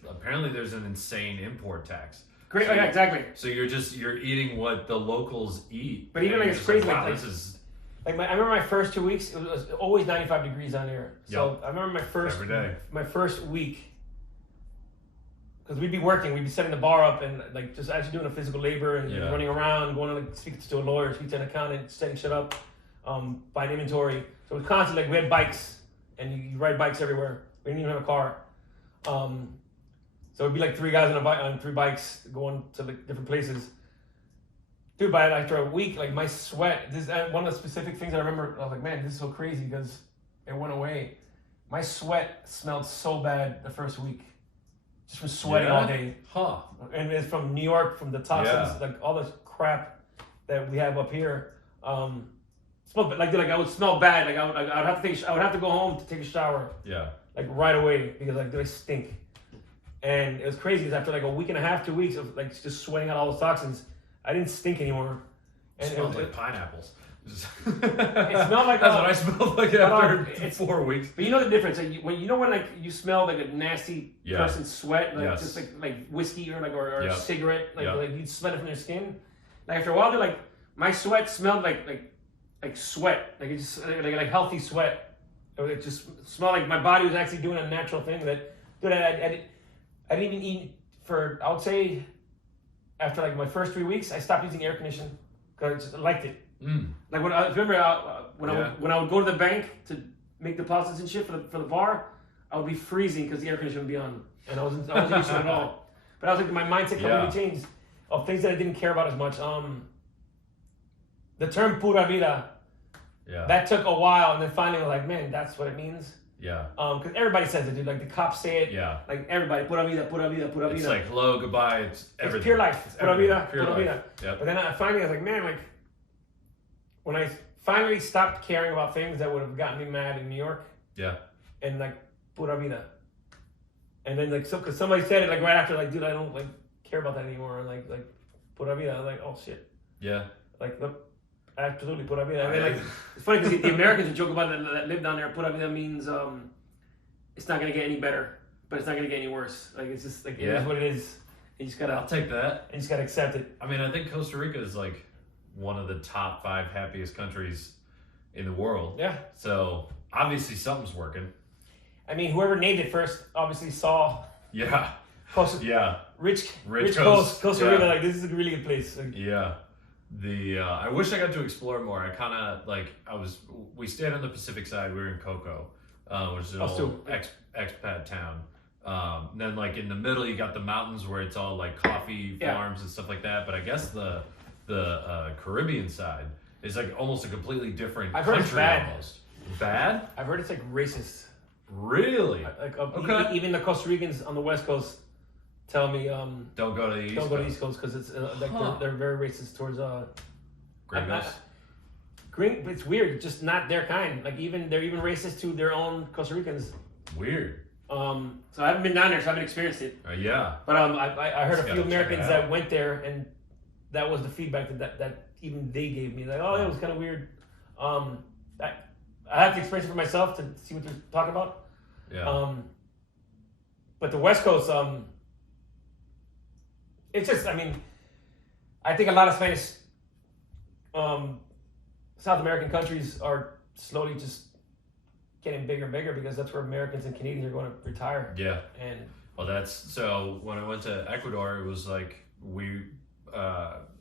apparently there's an insane import tax. Great, so exactly. So you're eating what the locals eat. But even like it's crazy. Wow, this is. Like I remember my first 2 weeks. It was always 95 degrees down here. So Yep. I remember Every day. my first week, because we'd be working, we'd be setting the bar up and like just actually doing a physical labor and running around, going to like speak to a lawyer, speak to an accountant, setting shit up, buying inventory. So it was constantly like we had bikes and you ride bikes everywhere. We didn't even have a car. So it'd be like 3 guys on 3 bikes going to like different places. Dude, by after a week, like my sweat, this is one of the specific things I remember. I was like, man, this is so crazy because it went away. My sweat smelled so bad the first week. Just from sweating all day. Huh. And it's from New York, from the toxins, like all this crap that we have up here. Smelled like I would smell bad. Like I would have to go home to take a shower. Yeah. Like right away because like they stink. And it was crazy because after like a week and a half, 2 weeks of like just sweating out all those toxins, I didn't stink anymore. And it smelled like pineapples. It smelled like that's what I smelled like after 4 weeks. But you know the difference. Like when like you smell like a nasty person's sweat, like just like whiskey or a cigarette, like you'd smell it from their skin. Like after a while, they're like my sweat smelled like sweat, like it's just like healthy sweat. It just smelled like my body was actually doing a natural thing that, dude, I didn't even eat for, I would say, after like my first 3 weeks, I stopped using air conditioning because I just liked it. Like when I remember when I would go to the bank to make deposits and shit for the bar, I would be freezing because the air conditioner would be on, and I wasn't used to it at all. But I was like, my mindset completely changed of things that I didn't care about as much. The term "pura vida," that took a while, and then finally I was like, man, that's what it means. Yeah. Because everybody says it, dude. Like the cops say it. Yeah. Like everybody, pura vida, pura vida, pura vida. It's like hello, goodbye. It's everything. It's pure life. It's Pura vida, pure pura life. vida. Yep. But then finally I was like, man, like when I finally stopped caring about things that would have gotten me mad in New York. Yeah. And like pura vida. And then like because somebody said it like right after, like, dude, I don't like care about that anymore. Like pura vida. I was like, oh shit. Yeah. Like look. Absolutely, pura vida. And then, like, it's funny because the Americans would joke about it that live down there. Pura vida means it's not gonna get any better, but it's not gonna get any worse. Like it's just like it is what it is. You just gotta. I'll take that. You just gotta accept it. I mean, I think Costa Rica is like one of the top 5 happiest countries in the world. Yeah. So obviously something's working. I mean, whoever named it first obviously saw. Yeah. Costa, rich coast, Costa Rica. Like this is a really good place. Like, yeah. I wish I got to explore more. I kind of we stayed on the Pacific side. We were in Coco, which is an old expat town. And then like in the middle, you got the mountains where it's all like coffee farms and stuff like that. But I guess the Caribbean side is like almost a completely different country. I've heard it's bad. Almost. Bad? I've heard it's like racist. Really? Okay. Even the Costa Ricans on the West Coast tell me don't go to the East Coast. Don't go to the East Coast because it's like they're very racist towards gringos. But it's weird, just not their kind. Like they're even racist to their own Costa Ricans. Weird. So I haven't been down there, so I haven't experienced it. Yeah. But I heard a few Americans that went there, and that was the feedback that even they gave me. Like, oh, it was kind of weird. I have to experience it for myself to see what they're talking about. Yeah. But the West Coast, it's just, I mean, I think a lot of Spanish, South American countries are slowly just getting bigger and bigger because that's where Americans and Canadians are going to retire. Yeah. And so when I went to Ecuador, it was like we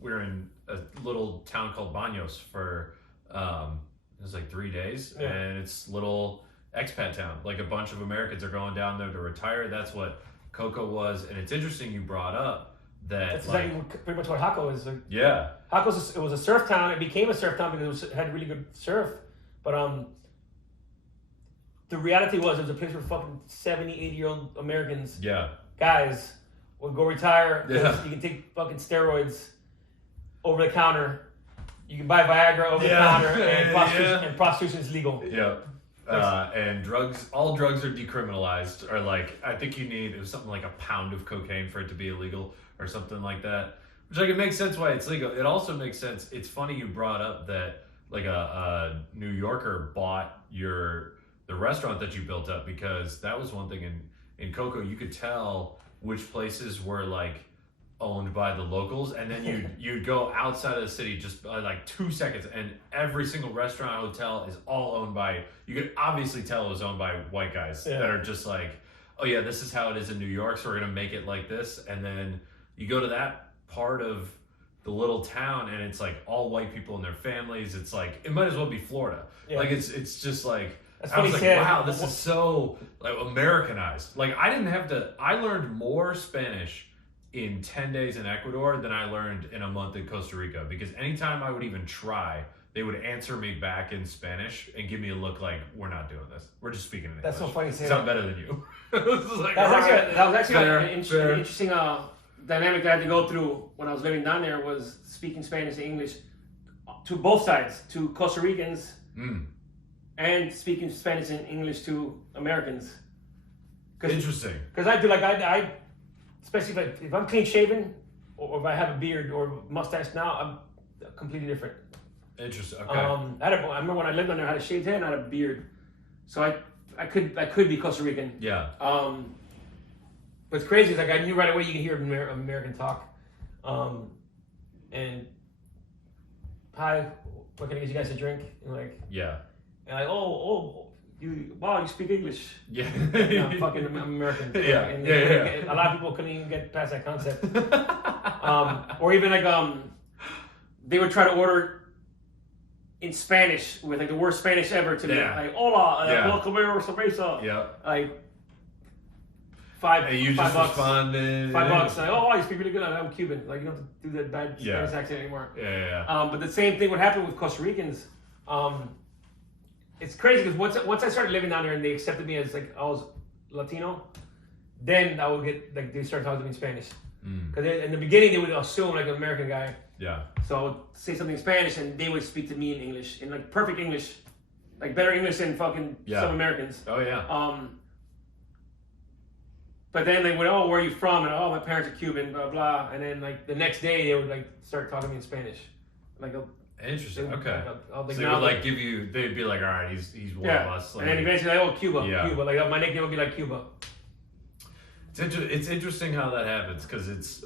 were in a little town called Baños for it was like 3 days, and it's little expat town. Like a bunch of Americans are going down there to retire. That's what Coco was, and it's interesting you brought up that. That's exactly pretty much what Jaco is. Like, yeah, Jaco's it was a surf town. It became a surf town because it had really good surf, but the reality was it was a place where fucking 70, 80-year-old Americans, guys, would go retire. Yeah. You can take fucking steroids over the counter. You can buy Viagra over the counter, and prostitution is legal. Yeah. And all drugs are decriminalized. Or like, I think it was something like a pound of cocaine for it to be illegal or something like that. Which like, it makes sense why it's legal. It also makes sense. It's funny you brought up that like a New Yorker bought the restaurant that you built up, because that was one thing in Coco. You could tell which places were like owned by the locals, and then you'd go outside of the city just by like 2 seconds, and every single restaurant, hotel is all owned by. You could obviously tell it was owned by white guys that are just like, oh yeah, this is how it is in New York, so we're gonna make it like this. And then you go to that part of the little town, and it's like all white people and their families. It's like it might as well be Florida. Like it's just like. I was like, wow, this is so like Americanized. Like I learned more Spanish in 10 days in Ecuador than I learned in a month in Costa Rica, because anytime I would even try, they would answer me back in Spanish and give me a look like, we're not doing this. We're just speaking in English. That's so funny to say. I'm better than you. Like, that was actually an interesting dynamic that I had to go through when I was living down there, was speaking Spanish and English to both sides, to Costa Ricans and speaking Spanish and English to Americans. Interesting. Because I do I especially if I'm clean shaven or if I have a beard or mustache now, I'm completely different. Interesting. Okay. I remember when I lived down there, I had a shaved head and I had a beard, so I could be Costa Rican. Yeah. What's crazy is like I knew right away you can hear American talk, and hi, what can I get you guys a drink? And like and like you speak English. Yeah. I'm fucking American. Yeah. And a lot of people couldn't even get past that concept. Or even like they would try to order in Spanish with like the worst Spanish ever to me. Like hola, comer cerveza. Yeah. Like and you just $5. responded. $5. Like, oh, you speak really good. I'm Cuban. Like you don't have to do that bad Spanish accent anymore. Yeah. But the same thing would happen with Costa Ricans. It's crazy because once I started living down there and they accepted me as like I was Latino, then I would get like they started talking to me in Spanish. Because in the beginning they would assume like an American guy. Yeah. So I would say something in Spanish and they would speak to me in English, in like perfect English, like better English than fucking some Americans. Oh yeah. But then they would, oh, where are you from? And oh, my parents are Cuban, blah blah. And then like the next day they would like start talking to me in Spanish, like. Interesting. Okay. So they would like give you. They'd be like, all right, he's one of us. Like, and then eventually, like, oh, Cuba. Like my nickname would be like Cuba. It's interesting how that happens because it's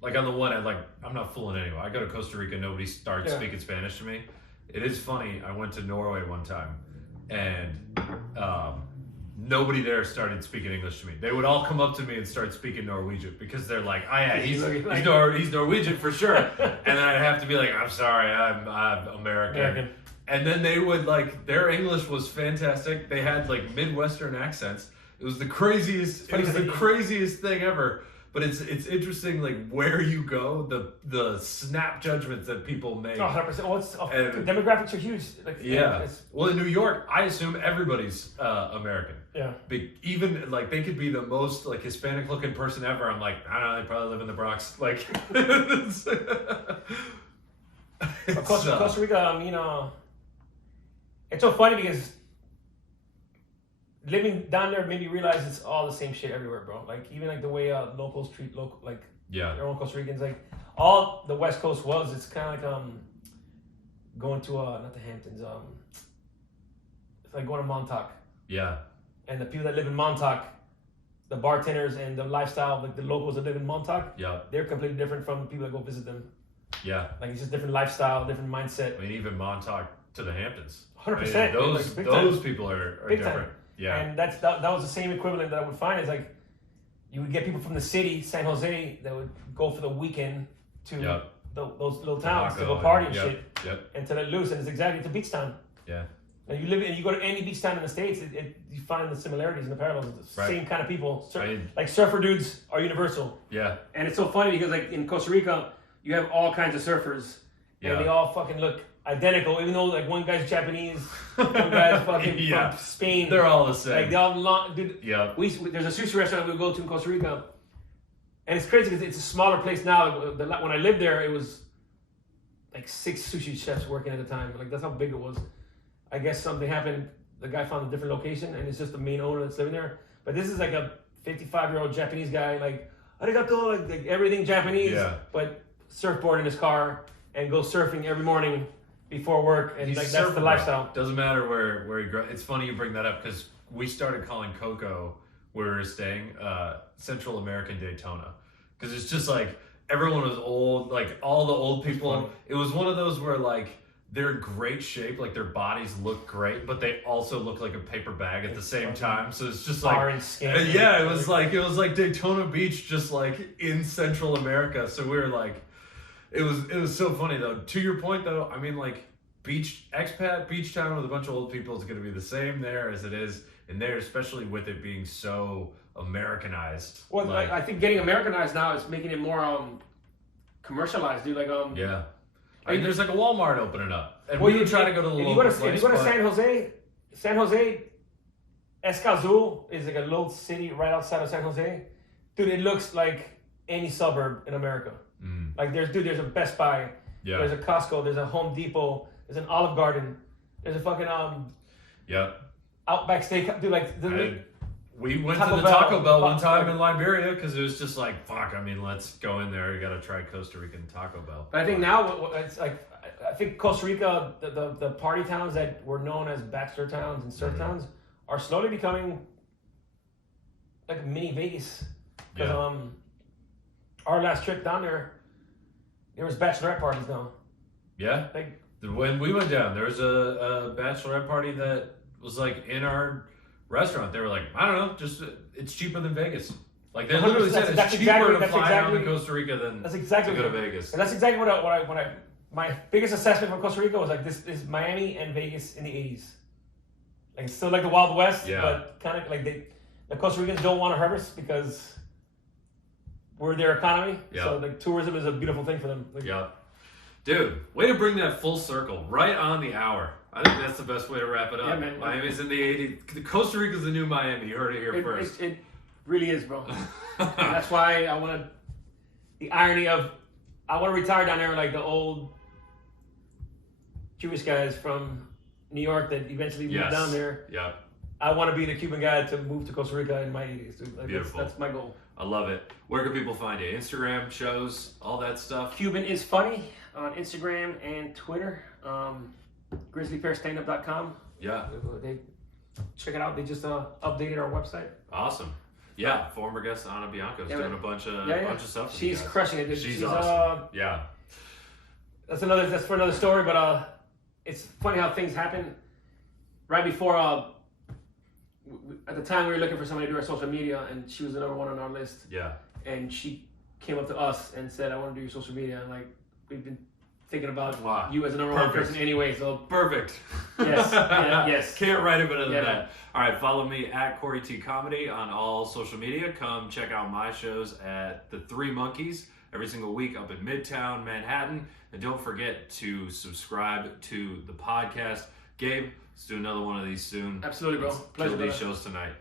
like on the one hand, like I'm not fooling anyone. I go to Costa Rica, nobody starts speaking Spanish to me. It is funny. I went to Norway one time, and nobody there started speaking English to me. They would all come up to me and start speaking Norwegian because they're like, oh yeah, he's Norwegian for sure. And then I'd have to be like, I'm sorry, I'm American. And then they would like, their English was fantastic. They had like Midwestern accents. It was the craziest thing ever. But it's interesting, like where you go, the snap judgments that people make. Oh, 100%. Demographics are huge. Like, well, in New York, I assume everybody's American. Yeah. Even like they could be the most like Hispanic looking person ever. I'm like, I don't know, they probably live in the Bronx. Like, Costa Rica. I mean, it's so funny because living down there made me realize it's all the same shit everywhere, bro. Like even like the way locals treat their own Costa Ricans, like all the West Coast was. It's kind of like going to not the Hamptons. It's like going to Montauk. Yeah. And the people that live in Montauk, the bartenders and the lifestyle, like the locals that live in Montauk, they're completely different from people that go visit them. Yeah. Like it's just different lifestyle, different mindset. I mean, even Montauk to the Hamptons. 100%. Those people are big different. Time. Yeah. And that was the same equivalent that I would find is like you would get people from the city, San Jose, that would go for the weekend to those little towns to go party and shit and to let loose. And it's a beach town. Yeah. And you go to any beach town in the States, you find the similarities and the parallels. The same kind of people. Like surfer dudes are universal. Yeah. And it's so funny because like in Costa Rica, you have all kinds of surfers. Yeah. And they all fucking look identical, even though like one guy's Japanese, one guy's fucking from Spain. They're all the same. Like they all long, dude. Yeah. There's a sushi restaurant we go to in Costa Rica, and it's crazy because it's a smaller place now. When I lived there, it was like 6 sushi chefs working at a time. Like that's how big it was. I guess something happened. The guy found a different location, and it's just the main owner that's living there. But this is like a 55-year-old Japanese guy, like arigato, like everything Japanese, but surfboard in his car and go surfing every morning before work, and like that's the lifestyle. Doesn't matter where you grow. It's funny you bring that up because we started calling Coco where we were staying Central American Daytona because it's just like everyone was old, like all the old people. It was one of those where like they're in great shape, like their bodies look great, but they also look like a paper bag at the same time. So it's just like it was like Daytona Beach, just like in Central America. So we were like, it was so funny though. To your point though, I mean like expat beach town with a bunch of old people is going to be the same there as it is in there, especially with it being so Americanized. Well, like, I think getting Americanized now is making it more commercialized, dude. Like yeah. I mean, there's like a Walmart opening up, and we would try to go to the local place. If you go to San Jose, Escazú is like a little city right outside of San Jose. Dude, it looks like any suburb in America. Like there's a Best Buy, there's a Costco, there's a Home Depot, there's an Olive Garden, there's a fucking Outback Steak. Dude, we went to the Taco Bell one time in Liberia because it was just like, fuck, I mean, let's go in there. You got to try Costa Rican Taco Bell. But I think now, it's like, I think Costa Rica, the party towns that were known as bachelor towns and surf towns are slowly becoming like mini Vegas. Because our last trip down there was bachelorette parties now. Yeah? Like when we went down, there was a bachelorette party that was like in our restaurant. They were like, I don't know, just it's cheaper than Vegas. Like they literally said, That's it's cheaper to that's fly down to exactly- Costa Rica than That's exactly to go to what- Vegas. And that's exactly my biggest assessment from Costa Rica was like this is Miami and Vegas in the 80s. Like it's still like the Wild West, Yeah. but kind of like the Costa Ricans don't want to hurt us because we're their economy. Yeah. So like tourism is a beautiful thing for them. Like, Yeah. Dude, way to bring that full circle right on the hour. I think that's the best way to wrap it up. Yeah, man. Miami's in the 80s. Costa Rica's the new Miami. You heard it here first. It really is, bro. And that's why I want to. The irony of I want to retire down there like the old Jewish guys from New York that eventually moved Yes. down there. Yeah. I want to be the Cuban guy to move to Costa Rica in my 80s, dude. Like Beautiful. That's my goal. I love it. Where can people find you? Instagram, shows, all that stuff? Cuban is funny on Instagram and Twitter. GrizzlyPearStandup.com. Yeah. They check it out. They just updated our website. Awesome. Yeah, former guest Anna Bianco's doing a bunch of stuff. with you She's guys. crushing it. Dude. She's awesome. Yeah. That's for another story. But it's funny how things happen. Right before, at the time we were looking for somebody to do our social media, and she was the number one on our list. Yeah. And she came up to us and said, "I want to do your social media." And like we've been thinking about you as a number one person anyway. So perfect. Yes. Yes. Can't write it better than that. All right, follow me at Corey T Comedy on all social media. Come check out my shows at the Three Monkeys every single week up in Midtown Manhattan, and don't forget to subscribe to the podcast. Gabe, let's do another one of these soon. Absolutely, bro. Let's Pleasure. kill these shows tonight.